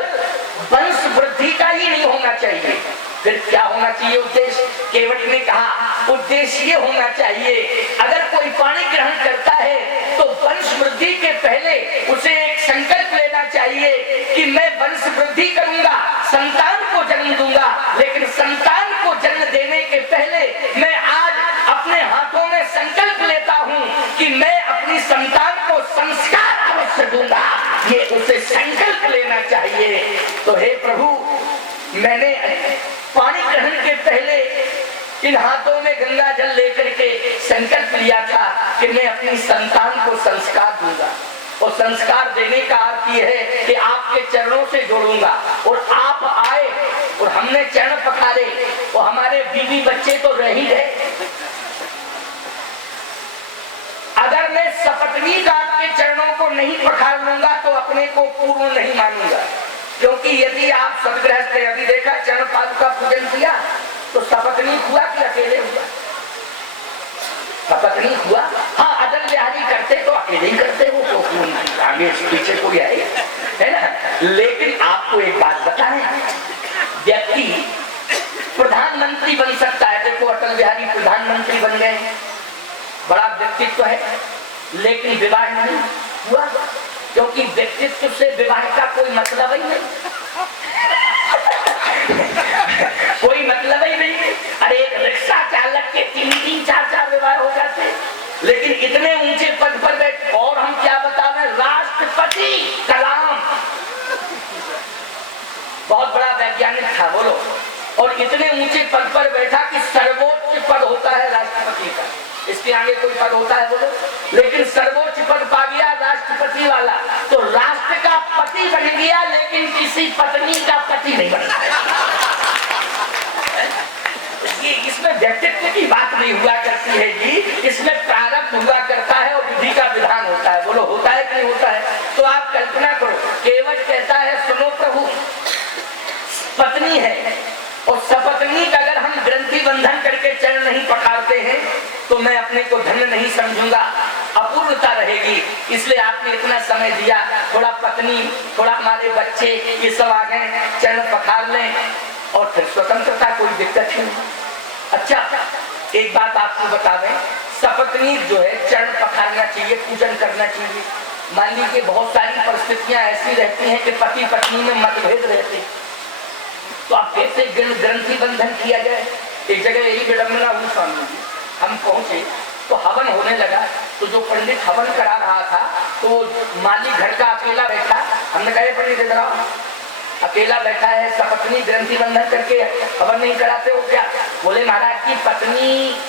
वंश वृद्धि का ही नहीं होना चाहिए, फिर क्या होना चाहिए उद्देश्य? केवट ने कहा उद्देश्य ये होना चाहिए अगर कोई पानी ग्रहण करता है तो वंश वृद्धि के पहले उसे एक संकल्प लेना चाहिए कि मैं वंश वृद्धि करूंगा, संतान को जन्म दूंगा, लेकिन संतान को जन्म देने के पहले मैं आज अपने हाथों में संकल्प लेता हूं कि मैं अपनी संतान को संस्कार अवश्य दूंगा, ये उसे संकल्प लेना चाहिए। तो हे प्रभु, मैंने पानी ग्रहण के पहले इन हाथों में गंगा जल लेकर के संकल्प लिया था कि मैं अपनी संतान को संस्कार दूंगा, और संस्कार देने का अर्थ यह है कि आपके चरणों से जोड़ूंगा, और आप आए और हमने चरण पखारे और हमारे बीवी बच्चे तो रह ही गए। अगर मैं सपत्नी का आपके चरणों को नहीं पखार लूंगा तो अपने को पूर्ण नहीं मानूंगा, क्योंकि यदि आप सदगृहस्थ हैं, अभी देखा चरण पादुका पूजन किया तो सपत्नी हुआ कि अकेले हुआ? सपत्नी हुआ। हाँ, अटल बिहारी करते तो अकेले ही करते हो, तो आगे पीछे कोई है ना। लेकिन आपको एक बात बताएं, व्यक्ति प्रधानमंत्री बन सकता है। देखो अटल बिहारी प्रधानमंत्री बन गए, बड़ा व्यक्तित्व है, लेकिन विवाह नहीं हुआ, क्योंकि व्यक्तित्व से विवाह का कोई मतलब ही नहीं कोई मतलब ही नहीं। अरे एक रिक्शा चालक के 3-3, 4-4 विवाह हो जाते, लेकिन इतने ऊंचे पद पर बैठ, और हम क्या बता रहे, राष्ट्रपति कलाम बहुत बड़ा वैज्ञानिक था, बोलो, और इतने ऊंचे पद पर बैठा कि सर्वोच्च पद होता है राष्ट्रपति का, इसके आगे कोई पद होता है बोलो, लेकिन सर्वोच्च पद पा गया राष्ट्रपति वाला, तो राष्ट्र का पति बन गया, लेकिन किसी पत्नी का पति नहीं बन गया। इसमें व्यक्तित्व की बात नहीं हुआ करती है जी, इसमें प्रारब्ध हुआ करता है और विधि का विधान होता है, बोलो होता है कि नहीं होता है? तो आप कल्पना करो, केवट कहता है सुनो प्रभु, पत्नी है और सपत्नी का अगर हम ग्रंथि बंधन करके चरण नहीं पखारते हैं तो मैं अपने को धन्य नहीं समझूंगा, अपूर्णता रहेगी। इसलिए आपने इतना समय दिया, थोड़ा पत्नी, थोड़ा हमारे बच्चे, ये सब आ गए, चरण पखार लें और फिर स्वतंत्रता, कोई दिक्कत नहीं। अच्छा, एक बात आपको बता दें, सपत्नी जो है चरण पखारना चाहिए, पूजन करना चाहिए। मान लीजिए बहुत सारी परिस्थितियां ऐसी रहती हैं कि पति पत्नी में मतभेद रहते, तो आप कैसे ग्रंथि बंधन किया जाए? एक जगह यही विडंबना हुई स्वामी जी, हम पहुंचे तो हवन होने लगा, तो जो पंडित हवन करा रहा था तो माली घर का अकेला बैठा, हमने कहा पंडित इधर आओ, अकेला बैठा है, सपत्नी ग्रंथि बंधन करके हवन नहीं कराते हो क्या? बोले महाराज की पत्नी,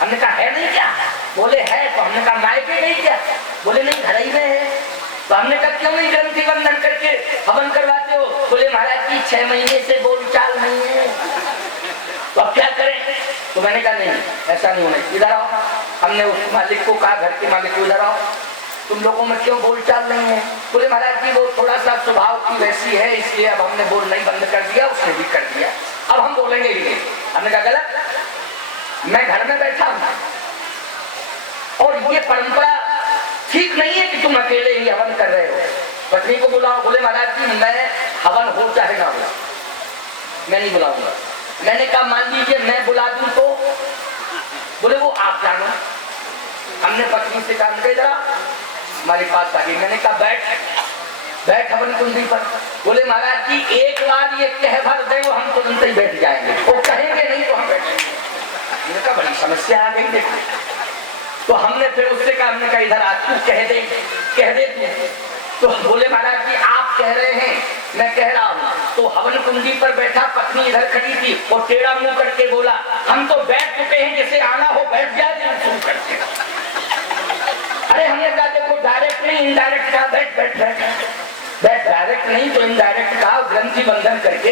हमने कहा है नहीं क्या? बोले है, तो हमने कहा मायके नहीं क्या? बोले नहीं घर ही में है। तो हमने कहा क्यों नहीं ग्रंथि बंधन करके हवन करवाते हो? बोले महाराज की 6 महीने से बोलचाल नहीं है, तो अब क्या करें? तो मैंने कहा नहीं, ऐसा नहीं होना, इधर आओ। हमने उस मालिक को कहा, घर के मालिक को, इधर आओ, तुम लोगों में क्यों बोलचाल नहीं है? बोले महाराज जी वो थोड़ा सा स्वभाव की वैसी है, इसलिए अब हमने बोलना ही बंद कर दिया, उसने भी कर दिया, अब हम बोलेंगे ही नहीं। हमने कहा गलत, मैं घर में बैठा हूं और ये परंपरा ठीक नहीं है कि तुम अकेले ही हवन कर रहे हो, पत्नी को बुलाओ। बोले महाराज जी मैं हवन हो चाहे ना हो, मैं नहीं बुलाऊंगा। मैंने कहा मान लीजिए मैं बुला दूं तो? बोले वो आप जानो। हमने पत्नी से काम किया, जरा हमारे पास आ गई। मैंने कहा बैठ हवन कुंडी पर। बोले महाराज जी एक बार ये कह भर दे वो हम तुरंत ही बैठ जाएंगे, वो कहेंगे नहीं तो हम बैठेंगे। मैंने कहा बड़ी समस्या आ गई देखो। तो हमने फिर उससे कहा, हमने कहा इधर आ तू कह दे तू। तो बोले महाराज जी आप कह रहे हैं मैं कह रहा हूँ। तो हवन कुंडी पर बैठा, पत्नी इधर खड़ी थी और टेढ़ा मुंह करके बोला हम तो बैठ चुके हैं, जैसे आना हो बैठ जाए शुरू करते। अरे हमने कहा देखो डायरेक्ट नहीं इनडायरेक्ट कहा, बैठ डायरेक्ट नहीं तो इनडायरेक्ट कहा, ग्रंथि बंधन करके।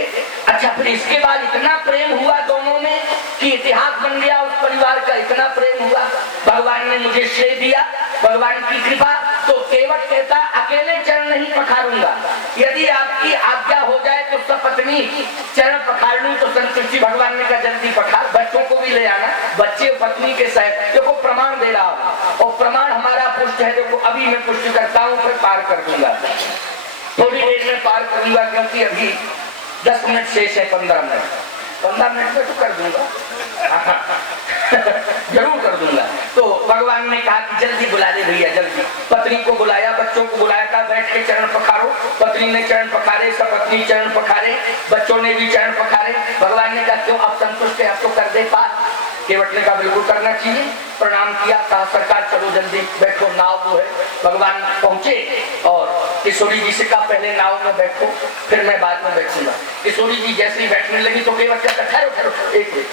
अच्छा फिर इसके बाद इतना प्रेम हुआ दोनों में कि इतिहास बन गया उस परिवार का, इतना प्रेम हुआ। भगवान ने मुझे श्रेय दिया, भगवान की कृपा। तो केवट कहता अकेले चरण नहीं पखारूंगा, यदि आपकी आज्ञा हो जाए तो सपत्नी चरण पखार लूं तो संतुष्टि। भगवान ने कहा जल्दी पखार, बच्चों को भी ले आना, बच्चे पत्नी के साथ। देखो प्रमाण दे रहा हूं और प्रमाण हमारा पुष्ट है। देखो अभी मैं पुष्ट करता हूं फिर पार कर दूंगा, थोड़ी देर में पार करूंगा क्योंकि अभी 10 मिनट शेष है। 15 मिनट में तो कर दूंगा जरूर कर दूंगा। तो भगवान ने कहा कि जल्दी बुला ले भैया जल्दी। पत्नी को बुलाया, बच्चों को बुलाया, कहा बैठ के चरण पखारो। पत्नी ने चरण पखारे, सपत्नी चरण पखारे, बच्चों ने भी चरण पखारे। भगवान ने कहा क्यों आप संतुष्ट है, आप तो कर दे पार। केवट ने कहा बिल्कुल करना चाहिए। प्रणाम किया, कहा सरकार चलो जल्दी बैठो, नाव वो है। भगवान पहुंचे और किशोरी जी से कहा पहले नाव में बैठो फिर मैं बाद में बैठूंगा। किशोरी जी जैसे ही बैठने लगी तो केवट कहता ठहरो एक मिनट।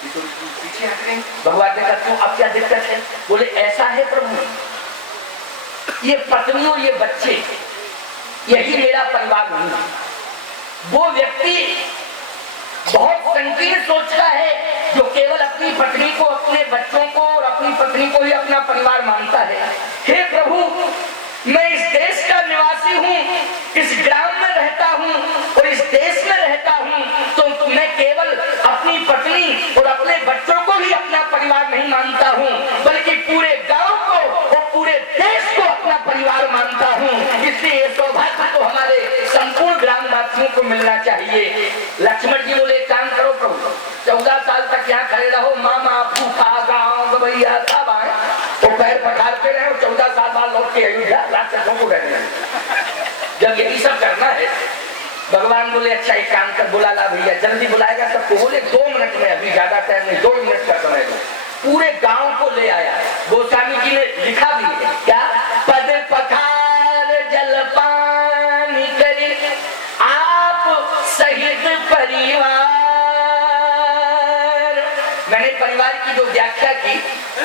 किशोरी जी पीछे हट गई। भगवान ने कहा क्यों अब क्या दिक्कत है? बोले ऐसा है प्रभु, ये पत्नी और ये बच्चे यही मेरा परिवार नहीं। वो व्यक्ति बहुत संकीर्ण सोच का है जो केवल अपनी पत्नी को, अपने बच्चों को और अपनी पत्नी को ही अपना परिवार मानता है। हे प्रभु मैं इस देश का निवासी हूँ, इस ग्राम में रहता हूँ और इस देश में रहता हूँ, तो मैं केवल अपनी पत्नी और अपने बच्चों को ही अपना परिवार नहीं मानता हूँ बल्कि पूरे गांव को और पूरे देश को अपना परिवार मानता हूँ। इसलिए सौभाग्य तो हमारे संपूर्ण ग्रामवासियों को मिलना चाहिए। लक्ष्मण जी बोले काम करो प्रभु, 14 साल तक यहाँ खड़े रहो, मामा फूफा गाँव गवैया सब आए तो पैर पखारते रहे और 14 साल बाद लौट के अयोध्या राक्षसों को रहने। जब यही सब करना है भगवान बोले अच्छा एक काम कर, बुला ला भैया जल्दी बुलाएगा सबको। बोले 2 मिनट में, अभी ज्यादा टाइम नहीं, 2 मिनट का समय दो। पूरे गांव को ले आया। गोस्वामी जी ने लिखा भी है क्या, पद पखार जलपान करी आप सहित परिवार। मैंने परिवार की जो व्याख्या की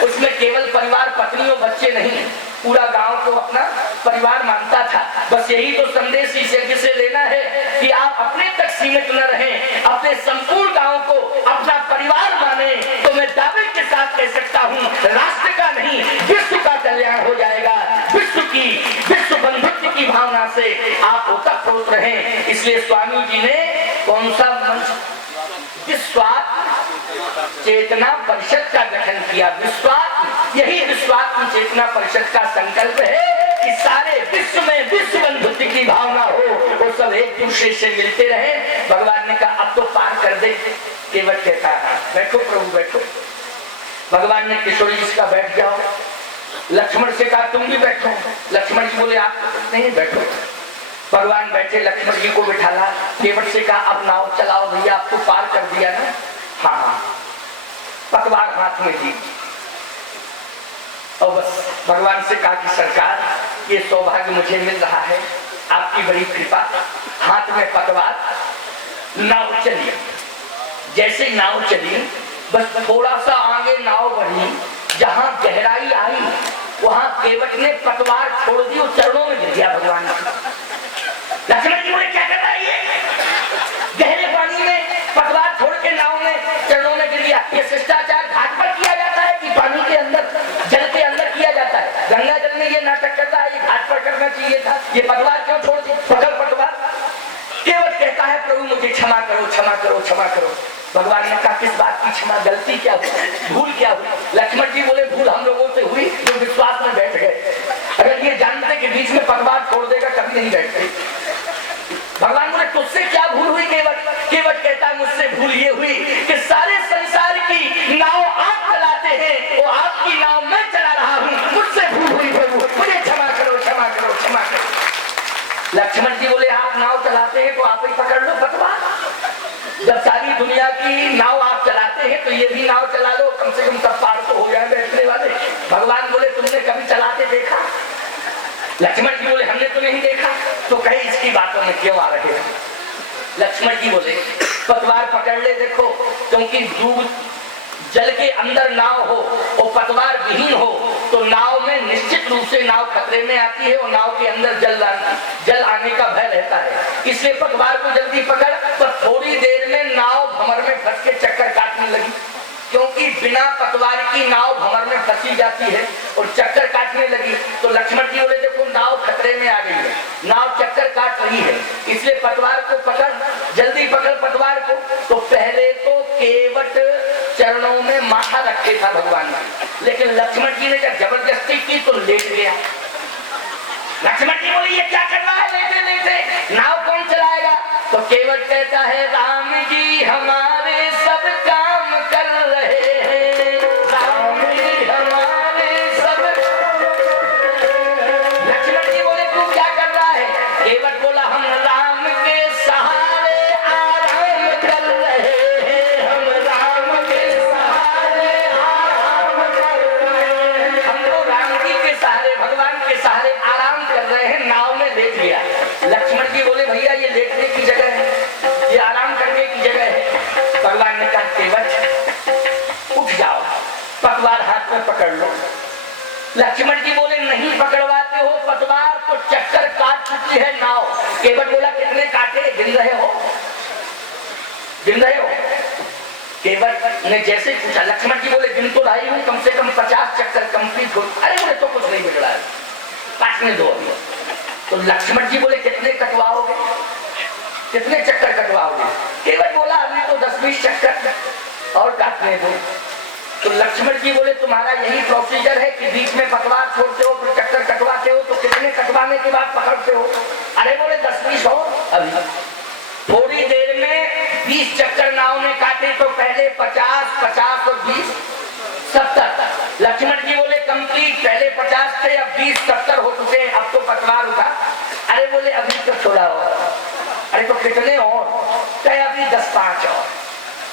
उसमें केवल परिवार पत्नी और बच्चे नहीं, पूरा गांव को अपना परिवार मानता था। बस यही तो संदेश इस यज्ञ से लेना है कि आप अपने तक सीमित न रहें, अपने संपूर्ण गांव को अपना परिवार माने। तो मैं दावे के साथ कह सकता हूँ राष्ट्र का नहीं विश्व का कल्याण हो जाएगा। विश्व बंधुत्व की भावना से आप ओतप्रोत रहें। इसलिए स्वामी जी ने कौन सा मंच, विश्वात्म चेतना परिषद का गठन किया। यही विश्वात्म चेतना परिषद का संकल्प है कि सारे विश्व में विश्व बंधुत्व की भावना हो, वो सब एक दूसरे से मिलते रहे। भगवान ने कहा अब तो पार कर दे। केवट कहता है बैठो प्रभु बैठो। भगवान ने किशोरी जी का बैठ जाओ। लक्ष्मण से कहा तुम भी बैठो। लक्ष्मण जी बोले आप नहीं बैठो। भगवान बैठे, लक्ष्मण जी को बिठाला। केवट से कहा अब नाव चलाओ भैया, आपको पार कर दिया ना। हाँ, पतवार हाथ में दी और बस भगवान से कहा कि सरकार ये सौभाग्य मुझे मिल रहा है, आपकी बड़ी कृपा। हाथ में पतवार, नाव चली। जैसे नाव चली बस थोड़ा सा आगे नाव बढ़ी, जहां गहराई आई वहां केवट ने पतवार छोड़ दी और चरणों में गिर गया भगवान। लक्ष्मण जी बोले क्या कर रहा है ये? गहरे पानी में पतवार छोड़ के नाव में चरणों में गिर गया। ये शिष्टाचार घाट पर किया जाता है कि पानी के अंदर, जल के अंदर किया जाता है? गंगा जल में ये नाटक करता है, ये घाट पर करना चाहिए था। ये पतवार क्यों छोड़ दी? पकड़ पतवार। केवट कहता है प्रभु मुझे क्षमा करो क्षमा करो क्षमा करो। भगवान ने कहा किस बात की क्षमा, गलती क्या हुई, भूल क्या हुई? लक्ष्मण जी बोले भूल हम लोगों से हुई जो विश्वास में बैठ गए। अगर ये जानते कि बीच में पतवार छोड़ देगा कभी नहीं बैठते। भगवान बोले तुझसे क्या भूल हुई केवट? केवट कहता मुझसे भूल ये हुई कि सारे संसार की नाव आप चलाते हैं, वो आपकी नाव मैं चला रहा हूँ, मुझसे भूल हुई प्रभु, मुझे क्षमा करो, क्षमा करो, क्षमा करो। लक्ष्मण जी बोले आप नाव चलाते हैं तो आप ही पकड़ लो पतवार। जब सारी दुनिया की नाव आप चलाते हैं तो ये भी नाव चला लो, कम से कम सब पार तो हो जाए बैठने वाले। भगवान बोले तुमने कभी चलाते देखा? लक्ष्मण जी बोले हमने तो नहीं देखा। तो कहे इसकी बातों में क्यों आ रहे हैं? लक्ष्मण जी बोले पतवार पकड़ ले देखो, क्योंकि डूब जल के अंदर नाव हो और पतवार विहीन हो तो नाव में निश्चित रूप से नाव खतरे में आती है और नाव के अंदर जल आने का भय रहता है। इसलिए पतवार को जल्दी पकड़। पर थोड़ी देर में नाव भंवर में फंस के चक्कर काटने लगी, क्योंकि बिना पतवार की नाव भंवर में फंसी जाती है और चक्कर काटने लगी। तो लक्ष्मण जी बोले देखो नाव खतरे में आ गई है, नाव चक्कर काट रही है, इसलिए पतवार को पकड़, जल्दी पकड़ पतवार को। तो पहले तो केवट चरणों में माथा रखे था भगवान ने, लेकिन लक्ष्मण जी ने जब जबरदस्ती की तो लेट गया। लक्ष्मण जी बोले ये क्या कर रहा है लेटे लेटे, नाव कौन चलाएगा? तो केवट कहता है राम जी हमारे सब काम कर रहे हैं, राम जी हमारे सब। लक्ष्मण जी बोले तू क्या कर रहा है? केवट बोला हम राम के सहारे आराम कर रहे हैं, हम राम के सहारे आराम कर रहे हैं, हम तो राम जी के सहारे, भगवान के सहारे आराम कर रहे हैं। नाव में लेट गया। लक्ष्मण जी बोले भैया ये लेटने की जगह है, ये आराम करने की जगह है। भगवान ने कहा केवट उठ जाओ, पतवार हाथ में पकड़ लो। लक्ष्मण जी बोले नहीं पकड़वाते हो पतवार तो चक्कर काट चुकी है नाव। केवट बोला कितने काटे? गिन रहे हो? गिन रहे हो? केवट ने जैसे पूछा, लक्ष्मण जी बोले गिन तो रही हूँ, कम से कम 50 चक्कर कंप्लीट हो। अरे बोले तो कुछ नहीं बिगड़ा है, काटने दो अभी। तो लक्ष्मण जी बोले कितने कटवाओगे, कितने चक्कर कटवाओगे? केवट बोला अभी तो 10-20 चक्कर और काटने दो। तो लक्ष्मण जी बोले तुम्हारा यही प्रोसीजर है कि बीच में पतवार छोड़ते हो फिर चक्कर कटवाते हो, तो कितने कटवाने के बाद पकड़ते हो? अरे बोले 10-20 और अभी। थोड़ी देर में 20 चक्कर नाव ने काटे, तो पहले 50 और 20 70। लक्ष्मण जी बोले कंप्लीट, पहले 50 थे अब 20 70 हो चुके हैं, अब तो पतवार उठा। अरे बोले अभी तो थोड़ा और। अरे तो कितने और? कहे अभी 10-5 और।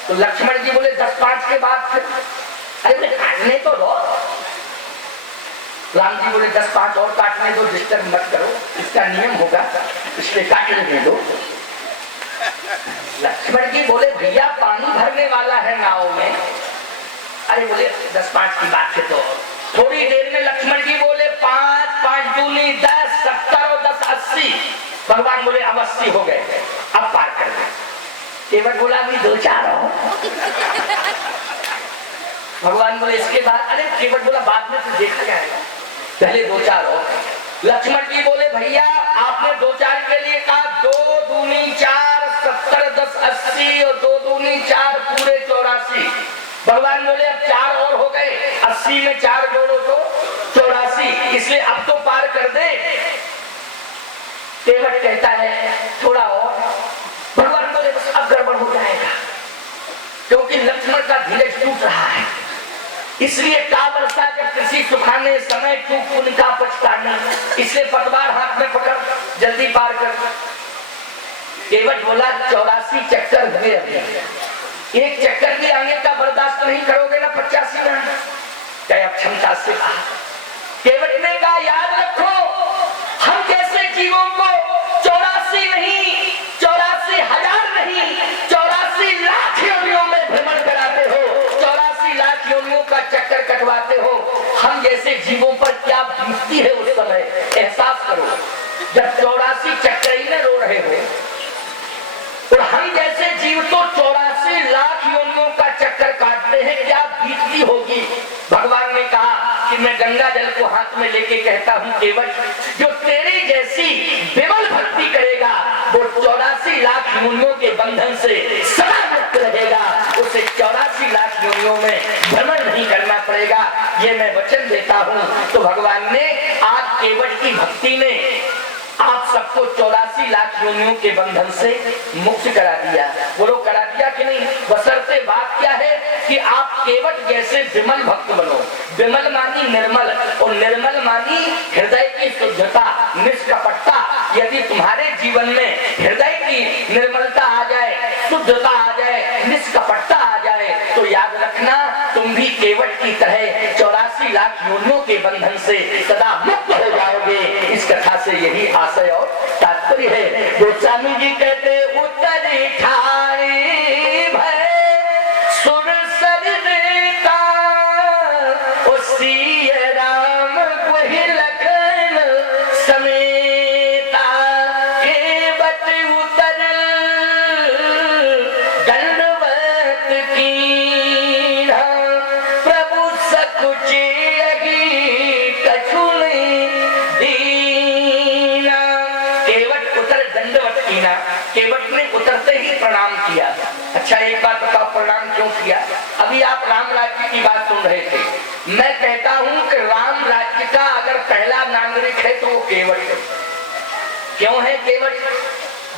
तो लक्ष्मण जी बोले 10-5 के बाद फिर? अरे बोले काटने तो दो। राम जी बोले 10-5 और काटने दो, डिस्टर्ब मत करो, इसका नियम होगा, इसलिए काटने दो। लक्ष्मण जी बोले भैया पानी भरने वाला है नाव में। अरे बोले 10-5 की बात है। तो थोड़ी देर में लक्ष्मण जी बोले 5 दूनी 10 70 और 10 80। भगवान बोले अब 80 हो गए, अब पार कर गए। केवट बोला अभी 2-4 और। भगवान बोले इसके बाद? अरे केवट बोला बाद में तो देखा जाएगा, पहले 2-4 और। लक्ष्मण जी बोले भैया आपने 2-4 के लिए कहा, 2 दूनी 4 70 10 80 और 2 दूनी 4 पूरे 84। भगवान बोले अब 4 और हो गए, 80 में 4 जोड़ो तो 84, इसलिए अब तो पार कर दे। केवट कहता है थोड़ा और। भगवान बोले बस अब गड़बड़ हो जाएगा, क्योंकि लक्ष्मण का धीरज टूट रहा है। इसलिए का वर्षा जब कृषि सुखाने समय चूक उनका पछताना, इसलिए पतवार हाथ में पकड़ जल्दी पार कर। केवट बोला 84 चक्कर हुए, अभी एक चक्कर भी आने का बर्दाश्त नहीं करोगे ना 85 में? क्या अब क्षमता से कहा। केवट ने कहा याद रखो हम जैसे जीवों को 84 नहीं 84,000 नहीं 84 लाख योनियों में भ्रमण कराते हो, 84 लाख योनियों का चक्कर कटवाते हो। हम जैसे जीवों पर क्या बीतती है उस समय एहसास करो, जब 84 चक्कर ही में रो रहे हो। और हम जैसे जीव तो 84 लाख योनियों का चक्कर काटते हैं, क्या बीतती होगी। भगवान ने कहा कि मैं गंगा जल को हाथ में लेके कहता हूँ केवट, जो तेरी जैसी विमल भक्ति करेगा वो 84 लाख योनियों के बंधन से सदा मुक्त रहेगा, उसे 84 लाख योनियों में भ्रमण नहीं करना पड़ेगा, ये मैं वचन देता हूँ। तो भगवान ने आज केवट की भक्ति में आप सबको 84 लाख योनियों के बंधन से मुक्त करा दिया। बोलो करा दिया कि नहीं? बशर्ते बात क्या है कि आप केवट जैसे विमल भक्त बनो। विमल मानी निर्मल, और निर्मल मानी हृदय की शुद्धता, निष्कपटता। यदि तुम्हारे जीवन में हृदय की निर्मलता आ जाए, शुद्धता आ जाए, निष्कपटता आ जाए, तो याद रखना तुम भी केवट की तरह 84 लाख योनियों के बंधन से सदा मुक्त हो जाओगे। इस कथा से यही आशय और तात्पर्य है। गोस्वामी जी कहते उत्तरी ठाई भय सुर सरदेता, और सिय राम वही लखन समेता, केवट उतर दंडवत कीन्हा, प्रभु सकुचे कछु नहीं दीना। केवट उतर दंडवत कीना, केवट ने उतरते ही प्रणाम किया। अच्छा एक बात बताओ, प्रणाम क्यों किया? अभी आप राम राज्य की बात सुन रहे थे। मैं कहता हूं कि राम राज्य का अगर पहला नागरिक है तो वो केवट है। क्यों है केवट?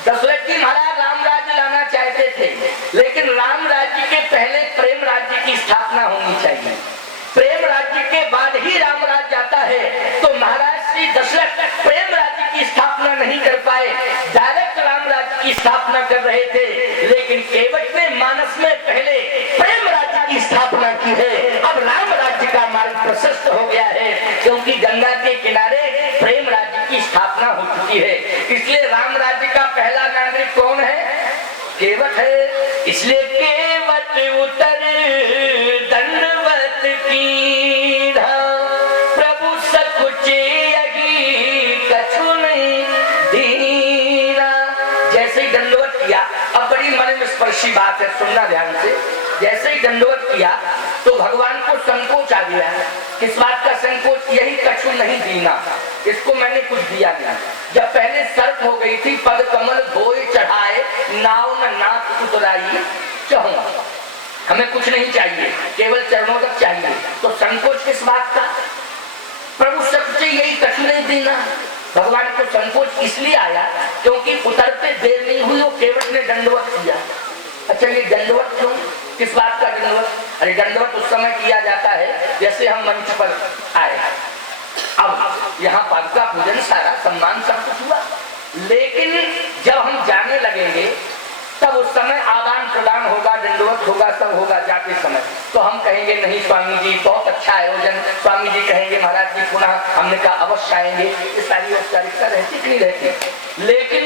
दशरथ जी महाराज राम राज्य लाना चाहते थे, लेकिन राम राज्य के पहले प्रेम राज्य की स्थापना होनी चाहिए। प्रेम राज्य के बाद ही राम राज्य आता है। तो महाराज श्री दशरथ प्रेम राज्य की स्थापना नहीं कर पाए, डायरेक्ट राम राज्य की स्थापना कर रहे थे। लेकिन केवट ने मानस में पहले प्रेम राज्य की स्थापना की है। अब राम राज्य का मार्ग प्रशस्त हो गया है, क्योंकि गंगा के किनारे प्रेम राज्य की स्थापना हो चुकी है। इसलिए राम राज्य का पहला नागरिक कौन है? केवट है। इसलिए केवट उतर दंडवत कीन्हा, प्रभु सकुचे कछु नहीं दीना। जैसे ही दंडवत किया, अब बड़ी मन में स्पर्शी बात है, सुनना ध्यान से। जैसे ही दंडवत किया तो भगवान को संकोच आ गया। किस बात का संकोच? यही कछु नहीं दीना, इसको मैंने कुछ दिया नहीं। जब पहले शर्त हो गई थी पद कमल धोए चढ़ाए, नाव न नाथ उतराई चहूं, हमें कुछ नहीं चाहिए, केवल चरणों तक चाहिए, तो संकोच किस बात का? प्रभु सबसे यही कछु नहीं देना। भगवान को संकोच इसलिए आया क्योंकि उतरते देर नहीं हुई, वो केवट ने दंडवत किया। अच्छा ये दंडवत क्यों? किस बात का दंडवत? अरे दंडवत उस समय किया जाता है जैसे हम मंच पर आए, अब यहाँ पादुका पूजन सारा सम्मान सब कुछ हुआ, लेकिन जब हम जाने लगेंगे तब उस समय आदान प्रदान होगा, दंडवत होगा, सब होगा जाते समय। तो हम कहेंगे नहीं स्वामी जी बहुत अच्छा आयोजन, स्वामी जी कहेंगे महाराज जी पुनः, हमने कहा अवश्य आएंगे। ये सारी औपचारिकता रहती कि नहीं रहती? लेकिन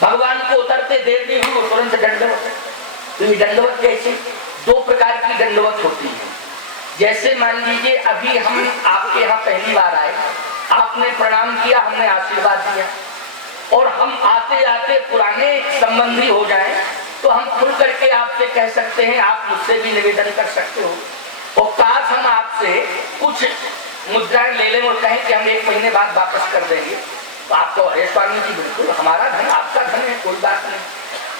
भगवान को उतरते देर नहीं हुई, तुरंत दंडवत। तो ये दंडवत कैसे? दो प्रकार की दंडवत होती है। जैसे मान लीजिए अभी हम आपके यहाँ पहली बार आए, आपने प्रणाम किया, हमने आशीर्वाद दिया, और हम आते आते पुराने संबंधी हो जाएं, तो हम खुल करके आपसे कह सकते हैं, आप मुझसे भी निवेदन कर सकते हो, और काश हम आपसे कुछ मुद्राएं ले लें और कहें कि हम 1 महीने बाद वापस कर देंगे, तो आप तो अरे स्वामी जी बिल्कुल हमारा धन आपका धन है, कोई बात नहीं।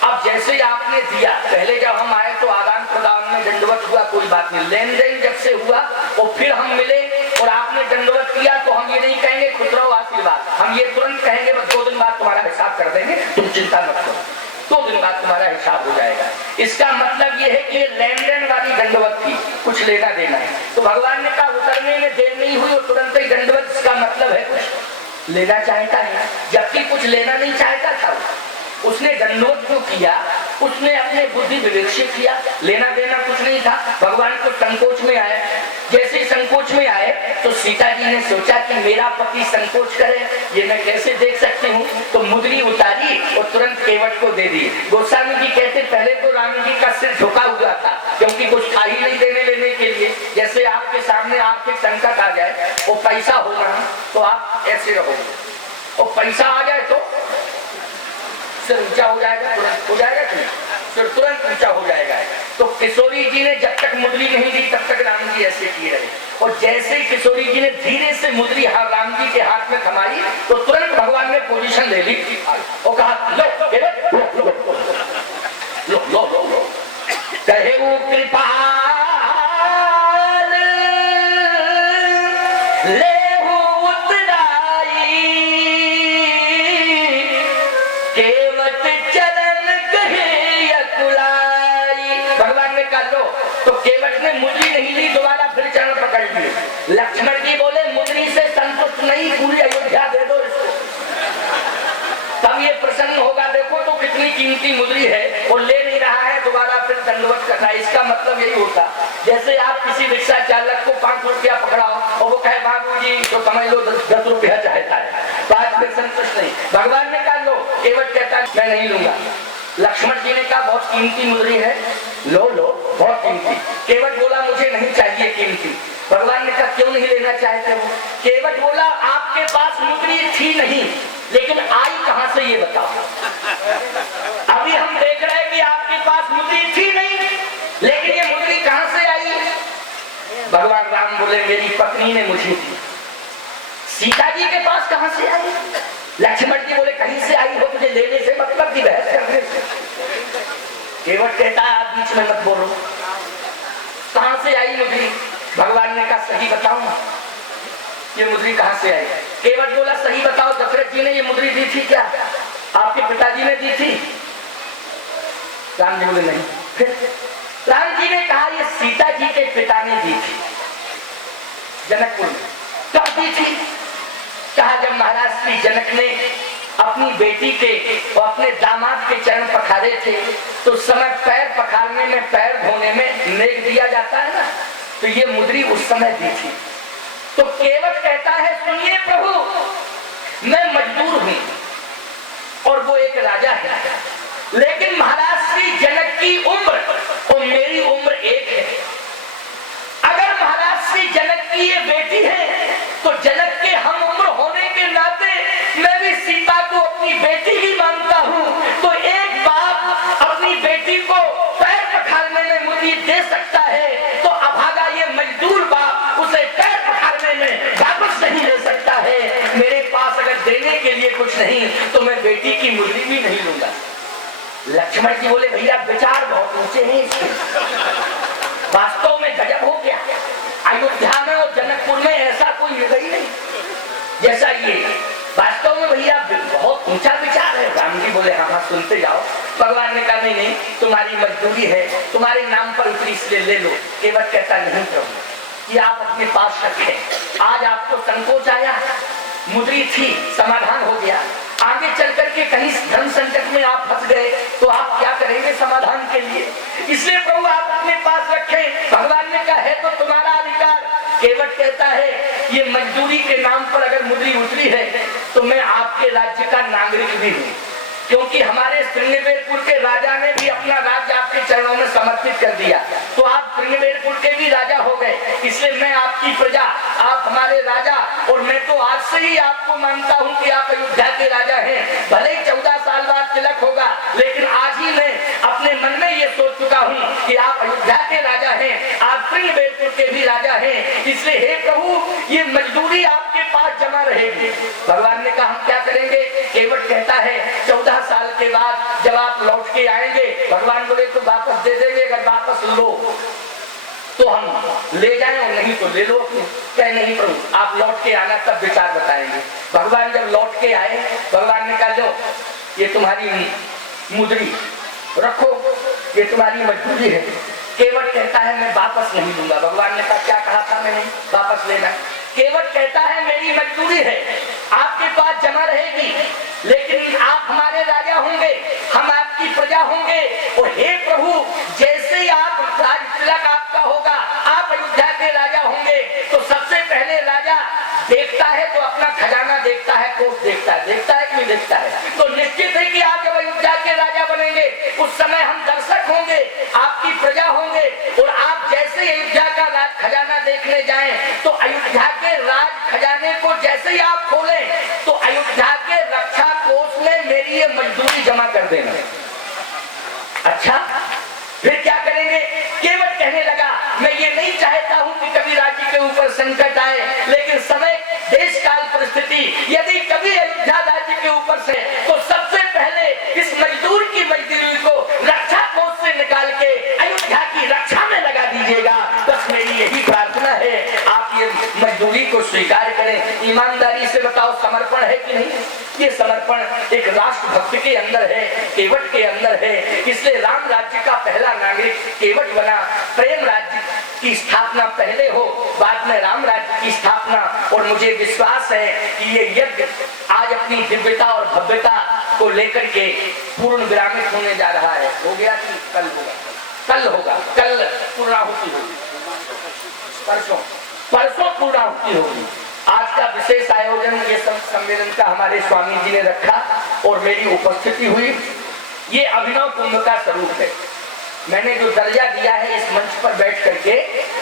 अब जैसे ही आपने दिया, पहले जब हम आए तो आदान प्रदान में दंडवत हुआ, कोई बात नहीं, लेन देन जब से हुआ और फिर हम मिले और आपने दंडवत किया, तो हम ये नहीं कहेंगे खुश रहो आशीर्वाद, हम ये तुरंत कहेंगे बस 2 दिन बाद तुम्हारा हिसाब कर देंगे, तुम चिंता मत करो, 2 दिन बाद तुम्हारा हिसाब हो जाएगा। इसका मतलब ये है कि ये लेन देन वाली दंडवत थी, कुछ लेना देना है। तो भगवान ने कहा उतरने में देर नहीं हुई और तुरंत ही दंडवत, इसका मतलब है कुछ लेना चाहता है, जबकि कुछ लेना नहीं चाहता था। उसने दंडवत क्यों किया? उसने अपने बुद्धि विवेक्षित किया, लेना देना कुछ नहीं था। भगवान को संकोच में आया, जैसे संकोच में आए तो सीता जी ने सोचा कि मेरा पति संकोच करे, ये मैं कैसे देख सकती हूँ, तो मुद्री उतारी और तुरंत केवट को दे दी। गोस्वामी जी कहते पहले तो राम जी का सिर झुका हुआ था, क्योंकि कुछ था ही नहीं देने लेने के लिए। जैसे आपके सामने आपके संकट आ जाए, वो पैसा होगा तो आप ऐसे रहोगे, और पैसा आ जाए तो सिर ऊंचा हो जाएगा, तुरंत हो जाएगा कि सिर तुरंत ऊंचा हो जाएगा। तो किशोरी जी ने जब तक मुद्री नहीं दी तब तक राम जी ऐसे किए रहे, और जैसे ही किशोरी जी ने धीरे से मुद्री राम जी के हाथ में थमाई तो तुरंत भगवान ने पोजीशन ले ली और कहा लो लो लो लो लो लो लो कहे वो कृपाल ले निकाल लो। तो केवट ने मुद्री नहीं ली, दोबारा फिर चरण पकड़ लिए। लक्ष्मण जी बोले मुद्री से संतुष्ट नहीं, पूरी अयोध्या दे दो इसको, तब ये प्रसन्न होगा। देखो तो कितनी कीमती मुद्री है, वो ले नहीं रहा है, दोबारा फिर दंडवत कर रहा है। इसका मतलब यही होता जैसे आप किसी रिक्शा चालक को 5 रुपया पकड़ाओ और वो कहे बाबू जी तो समझ लो 10 रुपया चाहता है, 5 में संतुष्ट नहीं। भगवान ने कहा लो, केवट कहता है मैं नहीं लूंगा। लक्ष्मण जी ने कहा बहुत कीमती मुद्री है, लो लो बहुत कीमती। केवट बोला मुझे नहीं चाहिए कीमती। भगवान ने कहा क्यों नहीं लेना चाहते हो? केवट बोला आपके पास मुद्री थी नहीं, लेकिन आई कहां से ये बताओ। अभी हम देख रहे हैं कि आपके पास मुद्री थी नहीं, लेकिन ये मुद्री कहां से आई? भगवान राम बोले मेरी पत्नी ने मुझे दी। सीता जी के पास कहां से आई? लक्ष्मण जी बोले कहीं से आई हो, मुझे लेने से मतलब की बहस करने से। केवट कहता आप बीच में मत बोलो, कहां से आई मुद्री? भगवान ने कहा सही बताओ ये मुद्री कहां से आई? केवट बोला सही बताओ, दशरथ जी ने ये मुद्री दी थी क्या? आपके पिताजी ने दी थी? राम जी बोले नहीं। फिर राम जी ने कहा ये सीता जी के पिता ने दी थी जनकपुर में। कब दी थी? कहा जब महाराज श्री जनक ने अपनी बेटी के और अपने दामाद के चरण पखारे थे, तो उस समय पैर पखारने में, पैर धोने में नेक दिया जाता है ना, तो ये मुद्री उस समय दी थी। तो केवट कहता है सुनिए प्रभु मैं मजदूर हूं और वो एक राजा है, लेकिन महाराज श्री जनक की उम्र और मेरी उम्र एक है। अगर महाराज श्री जनक की ये बेटी है तो जनक के हम उम्र होने के नाते मैं भी सीता को अपनी बेटी ही मानता हूं। तो एक बाप अपनी बेटी को पैर पखारने में मुद्री दे सकता है, तो अभागा ये मजदूर बाप उसे पैर पखारने में वापस नहीं ले सकता है। मेरे पास अगर देने के लिए कुछ नहीं तो मैं बेटी की मुद्री भी नहीं लूंगा। लक्ष्मण जी बोले भैया विचार बहुत ऊंचे हैं इसके, वास्तव में गजब हो गया। अयोध्या में और जनकपुर में ऐसा कोई निर्णय नहीं जैसा ये, वास्तव में भैया बहुत ऊंचा विचार है। राम जी बोले हाँ हाँ सुनते जाओ। भगवान ने कहा नहीं तुम्हारी मजदूरी है, तुम्हारे नाम पर उतरी इसलिए ले लो। केवट कहता नहीं प्रभु कि आप अपने पास रखें। आज आपको संकोच आया, मुद्री थी, समाधान हो गया, आगे चल करके कहीं धन संकट में आप फंस गए तो आप क्या करेंगे समाधान के लिए? इसलिए प्रभु आप अपने पास रखें। भगवान ने कहा है तो तुम्हारा अधिकार। केवट कहता है ये मजदूरी के नाम पर अगर मुद्री उतरी है तो मैं आपके राज्य का नागरिक भी हूँ, क्योंकि हमारे श्रृंगवेरपुर के राजा ने भी अपना राज्य आपके चरणों में समर्पित कर दिया, तो आप श्रृंगवेरपुर के भी राजा हो गए। इसलिए मैं आपकी प्रजा, आप हमारे राजा, और मैं तो आज से ही आपको मानता हूं कि आप अयोध्या के राजा हैं। भले ही 14 साल बाद तिलक होगा, लेकिन आज ही मैं अपने मन में ये सोच चुका हूं कि आप अयोध्या के राजा हैं, आप श्रृंगवेरपुर के भी राजा हैं। इसलिए हे प्रभु ये मजदूरी आपके पास जमा रहेगी। भगवान ने कहा हम क्या करेंगे? केवट कहता है 14 साल के बाद जब आप लौट के आएंगे, भगवान बोले तो वापस दे देंगे, अगर वापस लो तो हम ले जाएं और नहीं तो ले लो। कह नहीं प्रभु आप लौट के आना तब विचार बताएंगे। भगवान जब लौट के आए, भगवान ने कहा लो ये तुम्हारी मुद्री रखो, ये तुम्हारी मजबूरी है। केवट कहता है मैं वापस नहीं लूंगा। भगवान ने कहा क्या कहा था मैंने? वापस लेना। केवट कहता है मेरी मजबूरी है, आपके पास जमा रहेगी, लेकिन आप हमारे राजा होंगे, हम आपकी प्रजा होंगे, और हे प्रभु जैसे ही आप राज तिलक आपका होगा, आप अयोध्या के राजा होंगे, तो सबसे पहले राजा देखता है तो अपना खजाना देखता है, कोष देखता है कि नहीं देखता है? तो निश्चित है कि आप जब अयोध्या के राजा बनेंगे उस समय हम दर्शक होंगे, आपकी प्रजा होंगे, और आप जैसे अयोध्या का राज खजाना देखने जाएं तो अयोध्या के राज खजाने को जैसे ही आप खोलें तो अयोध्या के रक्षा कोष में मेरी ये मजदूरी जमा कर देना। अच्छा फिर क्या करेंगे? केवट कहने लगा मैं ये नहीं चाहता हूं कि कभी राज्य के ऊपर संकट आए, लेकिन समय देश काल परिस्थिति यदि कभी अयोध्या राज्य के ऊपर से, तो सबसे पहले इस मजदूर की मजदूरी को रक्षा कोष से निकाल के अयोध्या की रक्षा में लगा दीजिएगा। बस मेरी यही प्रार्थना है, आप ये मजदूरी को स्वीकार करें, ईमानदारी से बताओ समर्पण है कि नहीं? ये समर्पण एक राष्ट्र भक्त के अंदर है, केवट के अंदर है। इसलिए राम राज्य का पहला नागरिक केवट बना। प्रेम राज्य की स्थापना पहले हो, बाद में राम राज्य की स्थापना। और मुझे विश्वास है कि ये यज्ञ आज अपनी दिव्यता और भव्यता को लेकर के पूर्ण विरामित होने जा रहा है। हो गया कि कल होगा? कल होगा, कल पूर्णाहुति होगी, परसों पूर्णाहुति होगी। आज का विशेष आयोजन ये सम्मेलन का हमारे स्वामी जी ने रखा और मेरी उपस्थिति हुई। ये अभिनव कुंभ का स्वरूप है। मैंने जो दर्जा दिया है इस मंच पर बैठ करके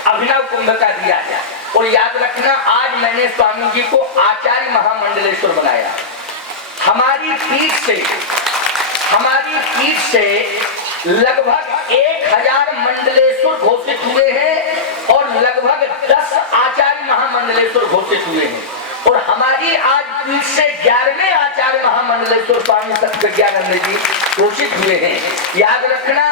अभिनव कुंभ का दिया है। और याद रखना, आज मैंने स्वामी जी को आचार्य महामंडलेश्वर बनाया। हमारी पीठ से लगभग 1000 मंडलेश्वर घोषित हुए हैं और लगभग 10 आचार्य महामंडलेश्वर घोषित हुए हैं। और हमारी आज पीठ से 11वें आचार्य महामंडलेश्वर स्वामी सत्यज्ञानंद जी घोषित हुए हैं। याद रखना,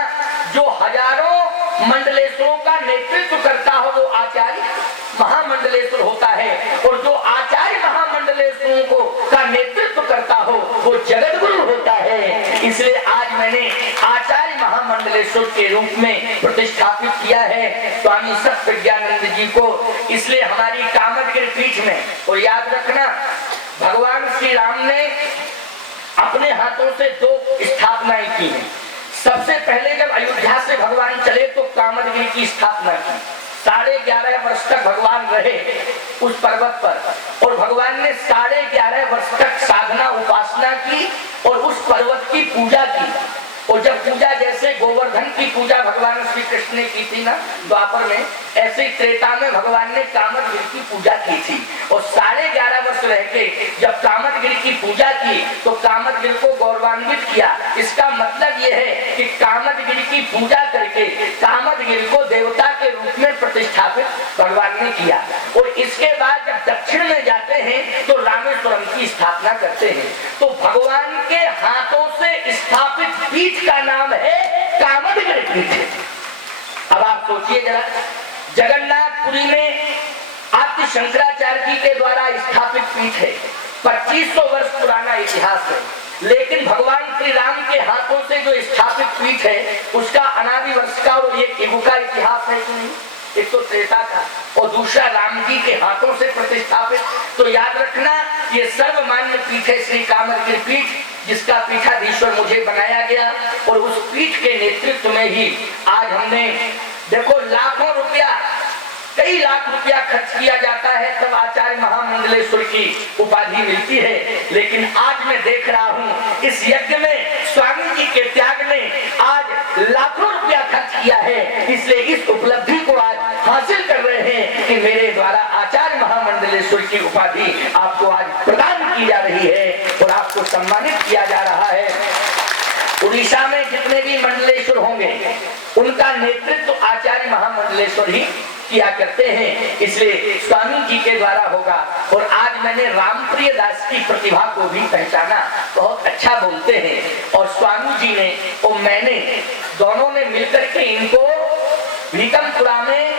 जो हजारों मंडलेश्वरों का नेतृत्व करता हो वो आचार्य महामंडलेश्वर होता है, और जो आचार्य महामंडलेश्वरों को का नेतृत्व करता हो वो जगत गुरु होता है। इसलिए आज मैंने आचार्य महामंडलेश्वर के रूप में प्रतिष्ठापित किया है स्वामी सत्यज्ञानंद जी को। इसलिए हमारी कामदगिरि पीठ में, और याद रखना, भगवान श्री राम ने अपने हाथों से 2 स्थापनाएं की हैं। सबसे पहले जब अयोध्या से भगवान चले तो कामदगिरि की स्थापना की। 11.5 वर्ष तक भगवान रहे उस पर्वत पर, और भगवान ने 11.5 वर्ष तक साधना उपासना की और उस पर्वत की पूजा की। और जब पूजा, जैसे गोवर्धन की पूजा भगवान श्री कृष्ण ने की थी ना द्वापर में, ऐसे त्रेता में भगवान ने कामदगिरि की पूजा की थी। और 11.5 वर्ष रह के जब कामदगिरि की पूजा की तो कामदगिरि को गौरवान्वित किया। इसका मतलब यह है कि कामदगिरि की पूजा करके कामदगिरि को देवता के रूप में प्रतिष्ठापित भगवान ने किया। और इसके बाद जब दक्षिण में जाते हैं तो रामेश्वरम की स्थापना करते हैं। तो भगवान के हाथों से स्थापित पीठ का नाम है कामदगिरि पीठ। अब आप सोचिए जरा, जगन्नाथपुरी में आदि शंकराचार्य जी के द्वारा स्थापित पीठ है। 2500 वर्ष पुराना इतिहास है। लेकिन भगवान श्री राम के हाथों से जो स्थापित पीठ है उसका अनादि वर्ष का और एक युग का इतिहास है कि नहीं? एक तो त्रेता का और दूसरा राम जी के हाथों से प्रतिष्ठापित। तो याद रखना, ये सर्वमान्य पीठ है श्री कामदगिरि पीठ, जिसका पीठाधीश्वर मुझे बनाया गया। और उस पीठ के नेतृत्व में ही आज हमने, देखो, लाखों रुपया, कई लाख रुपया खर्च किया जाता है तब आचार्य महामंडलेश्वर की उपाधि मिलती है। लेकिन आज मैं देख रहा हूँ इस यज्ञ में स्वामी जी के त्याग ने आज लाखों रुपया खर्च किया है। इसलिए इस उपलब्धि को आज हासिल कर रहे हैं कि मेरे द्वारा आचार्य महामंडलेश्वर की उपाधि आपको आज प्रदान की जा रही है और आपको सम्मानित किया जा रहा है। उड़ीसा में जितने भी मंडलेश्वर होंगे उनका नेतृत्व आचार्य महामंडलेश्वर ही किया करते हैं। इसलिए स्वामी जी के द्वारा होगा। और आज मैंने रामप्रिय दास की प्रतिभा को भी पहचाना। बहुत अच्छा बोलते हैं। और स्वामी जी ने और मैंने दोनों ने मिलकर के इनको भीकमपुरा में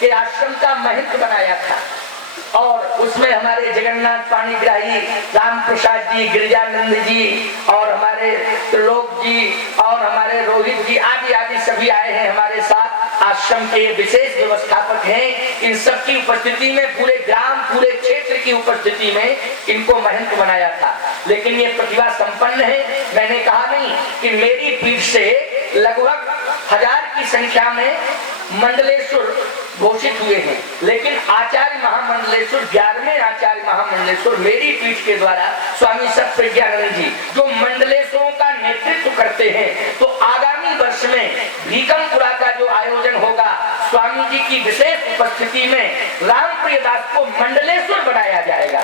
के आश्रम का महंत बनाया था। और उसमें हमारे जगन्नाथ पाणिग्राही, राम प्रसाद जी, गिरिजानंद जी और हमारे त्रिलोक जी और हमारे रोहित जी आदि आदि सभी आए हैं हमारे साथ। आश्रम के विशेष व्यवस्थापक हैं। इन सब की उपस्थिति में, पूरे ग्राम, पूरे क्षेत्र की उपस्थिति में इनको महंत बनाया था। लेकिन ये प्रतिभा संपन्न है। मैंने कहा नहीं कि मेरी पीठ से लगभग 1000 की संख्या में मंडलेश्वर घोषित हुए हैं। लेकिन आचार्य महामंडलेश्वर, 11वें आचार्य महामंडलेश्वर मेरी पीठ के द्वारा स्वामी सत्यज्ञानंद जी जो मंडलेश्वरों का नेतृत्व करते हैं। तो आगामी वर्ष में भीकमपुरा का जो आयोजन होगा, स्वामी जी की विशेष उपस्थिति में रामप्रिय दास को मंडलेश्वर बनाया जाएगा।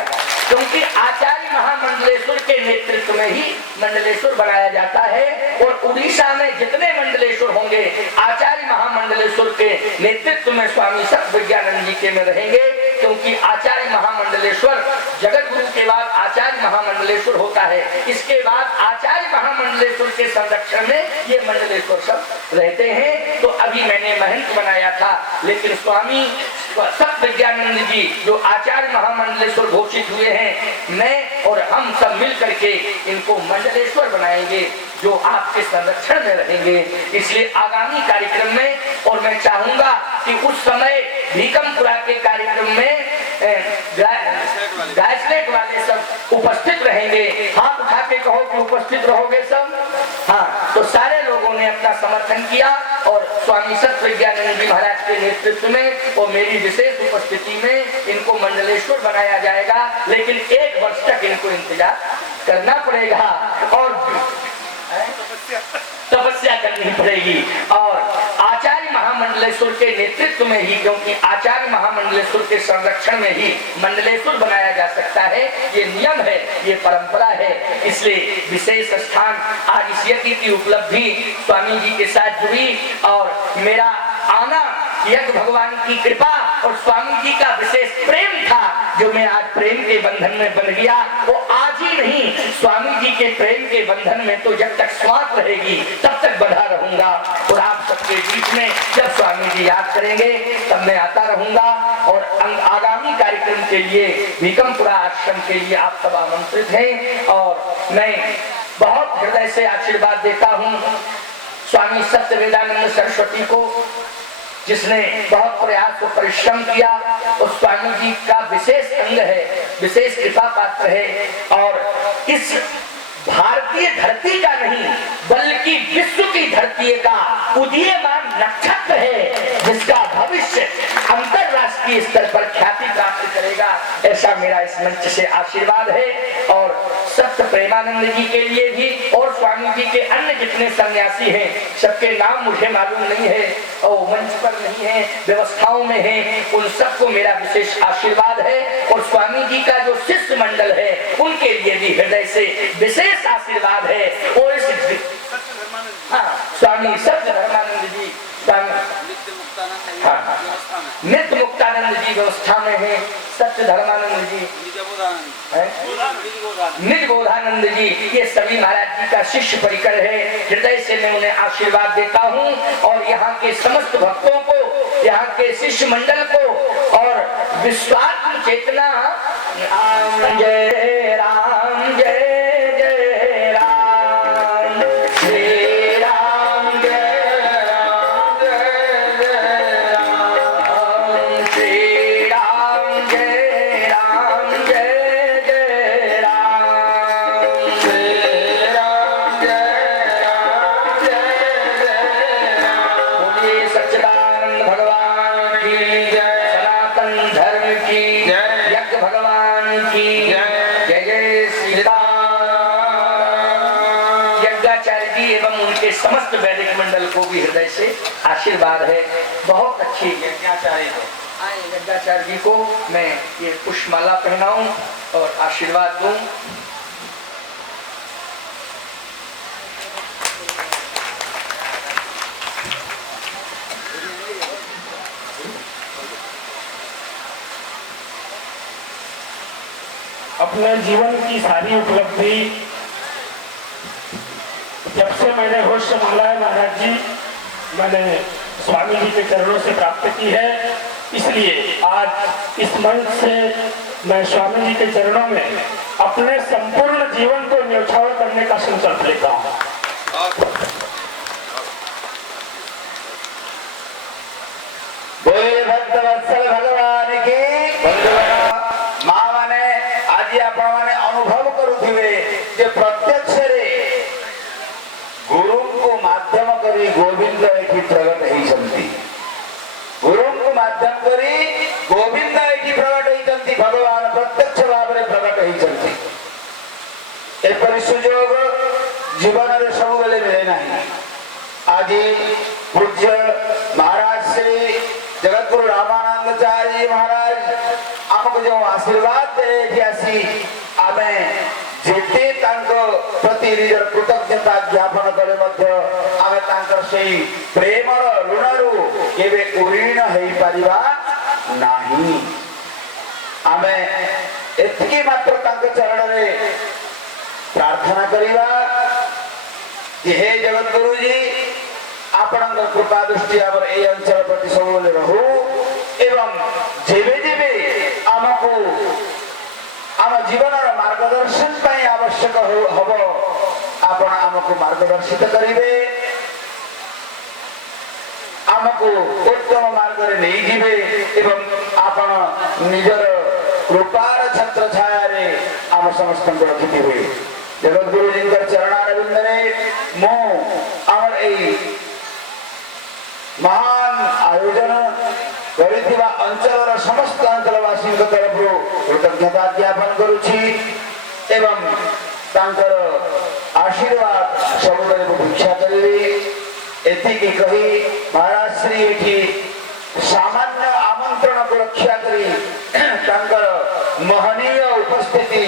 क्योंकि आचार्य महामंडलेश्वर के नेतृत्व में ही मंडलेश्वर बनाया जाता है। और उड़ीसा में जितने मंडलेश्वर होंगे आचार्य महामंडलेश्वर के नेतृत्व में स्वामी सत्यज्ञानंद जी के में रहेंगे। क्योंकि आचार्य महामंडलेश्वर जगत गुरु के बाद आचार्य महामंडलेश्वर होता है, इसके बाद आचार्य महामंडलेश्वर के संरक्षण में ये मंडलेश्वर सब रहते हैं। तो अभी मैंने महंत बनाया था, लेकिन स्वामी सत्यविज्ञानंद जी जो आचार्य महामंडलेश्वर घोषित हुए हैं, मैं और हम सब मिल करके इनको मंडलेश्वर बनाएंगे जो आपके संरक्षण में रहेंगे। इसलिए आगामी कार्यक्रम में, और मैं चाहूंगा कि उस समय भीकमपुरा के कार्यक्रम में गायस्लेट वाले सब उपस्थित रहेंगे। हाथ उठा के कहो कि उपस्थित रहोगे सब। हाँ, तो सारे लोगों ने अपना समर्थन किया और स्वामी सत्यविज्ञानंद जी महाराज के नेतृत्व में और मेरी विशेष उपस्थिति में इनको मंडलेश्वर बनाया जाएगा। लेकिन 1 वर्ष तक इनको इंतजार करना पड़ेगा और तपस्या करनी पड़ेगी। और आचार्य महामंडलेश्वर के नेतृत्व में ही, क्योंकि आचार्य महामंडलेश्वर के संरक्षण में ही मंडलेश्वर बनाया जा सकता है, ये नियम है, ये परंपरा है। इसलिए विशेष स्थान आज इस यज्ञ की उपलब्धि स्वामी जी के साथ जुड़ी और मेरा आना यज्ञ भगवान की कृपा और स्वामी जी का विशेष प्रेम था, जो मैं आज प्रेम के बंधन में बंध गया। वो आज ही नहीं, स्वामी जी के प्रेम के बंधन में तो जब तक श्वास रहेगी तब तक बंधा रहूंगा। और आप सबके बीच में जब स्वामी जी याद करेंगे तब मैं आता रहूंगा। और आगामी कार्यक्रम के लिए भीकमपुरा आश्रम के लिए आप सब आमंत्रित हैं और मैं बहुत हृदय से आशीर्वाद देता हूँ स्वामी सत्यवेदानंद सरस्वती को, जिसने बहुत प्रयास और परिश्रम किया। और स्वामी जी का विशेष अंग है, विशेष कृपा पात्र है और इस भारतीय धरती का नहीं बल्कि विश्व की धरती का उदीयमान नक्षत्र है, जिसका भविष्य अंतरराष्ट्रीय स्तर पर ख्याति प्राप्त करेगा। ऐसा मेरा इस मंच से आशीर्वाद है। और सत्य प्रेमानंद जी के लिए भी और स्वामी जी के अन्य जितने सन्यासी हैं, सबके नाम मुझे मालूम नहीं है और मंच पर नहीं है, व्यवस्थाओं में है, उन सबको मेरा विशेष आशीर्वाद है। और स्वामी जी का जो शिष्य मंडल है उनके लिए भी हृदय से विशेष आशीर्वाद है। और इस स्वामी सत्य धर्मानंद जी, स्वामी नित्य मुक्तानंद जी व्यवस्था में है, सत्य धर्मानंद जी, निज बोधानंद जी, ये सभी महाराज जी का शिष्य परिकर है। हृदय से मैं उन्हें आशीर्वाद देता हूँ और यहाँ के समस्त भक्तों को, यहाँ के शिष्य मंडल को और विश्वात्म चेतना जय राम जय समस्त वैदिक मंडल को भी हृदय से आशीर्वाद है। बहुत अच्छी यज्ञाचार्य है। यज्ञाचार्य जी को मैं ये पुष्पमाला पहनाऊं और आशीर्वाद दूं। अपने जीवन की सारी उपलब्धि जब से मैंने होश संभाला है महाराज जी, मैंने स्वामी जी के चरणों से प्राप्त की है। इसलिए आज इस मंच से मैं स्वामी जी के चरणों में अपने संपूर्ण जीवन को न्यौछावर करने का संकल्प लेता हूँ। बोले भक्त वत्सल भगवान की माँ माने आज आपण माने अनुभव करुथिबे जे प्रत्यक्ष गुरु को माध्यम करी गोविंद एठी प्रकट होइछंती। गुरु को माध्यम करी गोविंद एठी प्रकट होइछंती, भगवान प्रत्यक्ष भाव में प्रकट होइछंती। एपरि सुयोग जीवन रे सब बेले मिले नाही। आज पूज्य महाराज श्री जगतगुरु रामानंदाचार्य महाराज हमको जो आशीर्वाद दे आसी आमे जेते प्रति निजर कृतज्ञता ज्ञापन करे मध्य आमे तांकर सेही प्रेमर ऋणरू केबे उऋण हेई परिबा नाही। आमे एतिकी मात्र तांके चरण रे प्रार्थना करिबा कि हे जगत गुरु जी आपणक कृपा दृष्टि आवर ए अंचल प्रति सबले रहू एवं जेबे जेबे आमको आम जीवन मार्गदर्शन पाई आवश्यक हबो आपण आमको मार्गदर्शित करिवे आमको उत्तम मार्ग रे नहीं जीवे एवं आपण निजर कृपार छत्र छाया रे आम समस्त को रखिते हुए जगत गुरु जी चरणारविंद रे मो आमर ए महान आयोजन करिथिबा अंचलर समस्त अंचलवासी तरफ कृतज्ञता ज्ञापन करुछि एवं तांकर आशीर्वाद सबुरे भिक्षा करली एतिकी कही महाराज श्री एठी सामान्य आमंत्रण को रक्षा करी तांकर महनीय उपस्थिति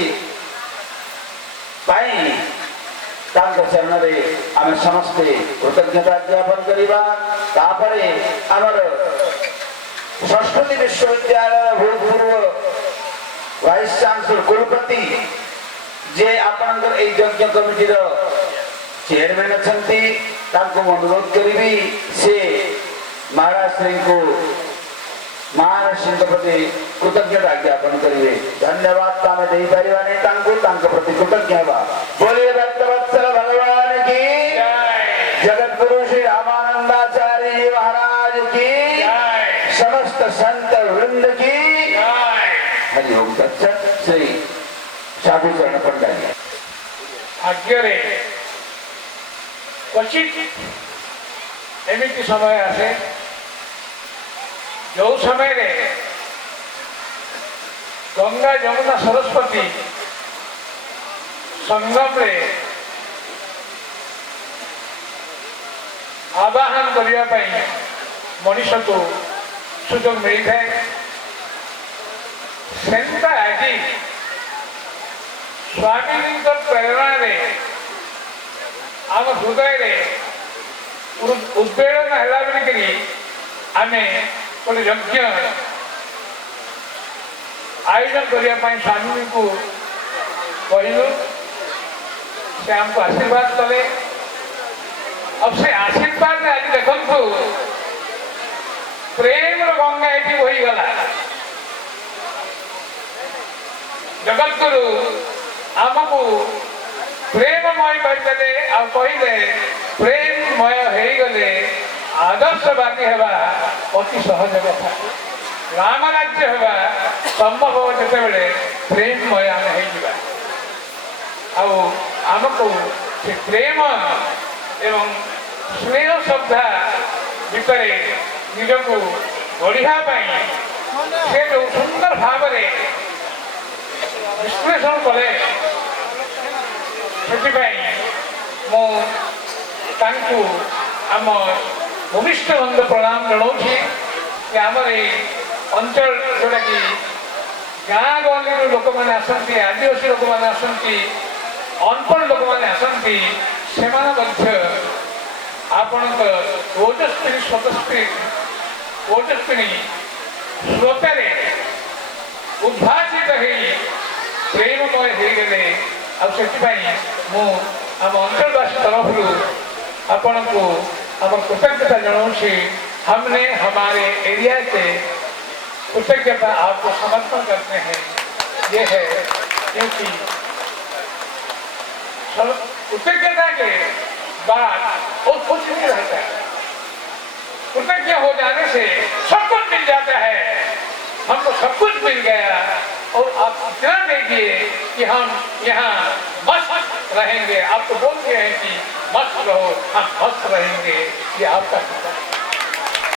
पाई तांकर चरण रे आमे समस्ते कृतज्ञता ज्ञापन करिबा तापरे हमर संस्कृति विश्वविद्यालय भूतपूर्व वाइस चांसलर कुलपति जे आपनकर ए यज्ञ कमिटी रो चेयरमैन अछंती तांको अनुरोध करिबी से महाराज श्री को महाराज सिंह प्रति कृतज्ञता ज्ञापन करिवे धन्यवाद तामे देई परिवा नै तांको तांको प्रति कृतज्ञ बा बोले भक्तवत्सल भगवान की जय जगत गुरु श्री रामानंदाचार्य जी महाराज की जय समस्त संत वृंद की जय हरि ओम तत्सत श्री साधु चरण पंडाई भाग्य क्वचित एमती समय आसे जो समय रे गंगा जमुना सरस्वती संगम रे आवाहन करने मनीष को सुजोग मिलता है सेंता आज स्वामी प्रेरणा रे आम हृदय रे उद्वेलन है बोलिकी आम गोटे यज्ञ आयोजन करने स्वामी को कहलु से आमको आशीर्वाद कले अब से आशीर्वाद आज देखु प्रेम गंगा ये बही गला जगत गुरु आमको प्रेममय कहते कहले प्रेममय हो गले आदर्शवादी हवा अति सहज कथा राम राज्य हवा संभव जिते बड़े प्रेममय आम आमको से प्रेम एवं स्नेह श्रद्धा भितर निजक बढ़ापी से जो सुंदर भाव विश्लेषण कले से आम भूमिष्ठ बंद प्रणाम जनाऊँ कि आमर अंचल जोटा कि गाँ गहली लोक मैंने आसती आदिवासी लोक मैंने आसती अनपढ़ लोक मैंने आसती से आपण ओजस्विनी ओजस्विनी श्रोतार उद्भासित प्रेममय हो गले आम अंचलवासी तरफ आपण को आम कृतज्ञता जनाऊँ हमने हमारे एरिया से कृतज्ञता आपको समर्पण करते हैं। ये है क्योंकि कृतज्ञता के बाद और कुछ नहीं रहता है। कृतज्ञ हो जाने से सब कुछ मिल जाता है। हमको सब कुछ मिल गया और आप इतना देखिए कि हम यहाँ मस्त रहेंगे। आप तो बोलते हैं कि मस्त रहो, हम मस्त रहेंगे। ये आपका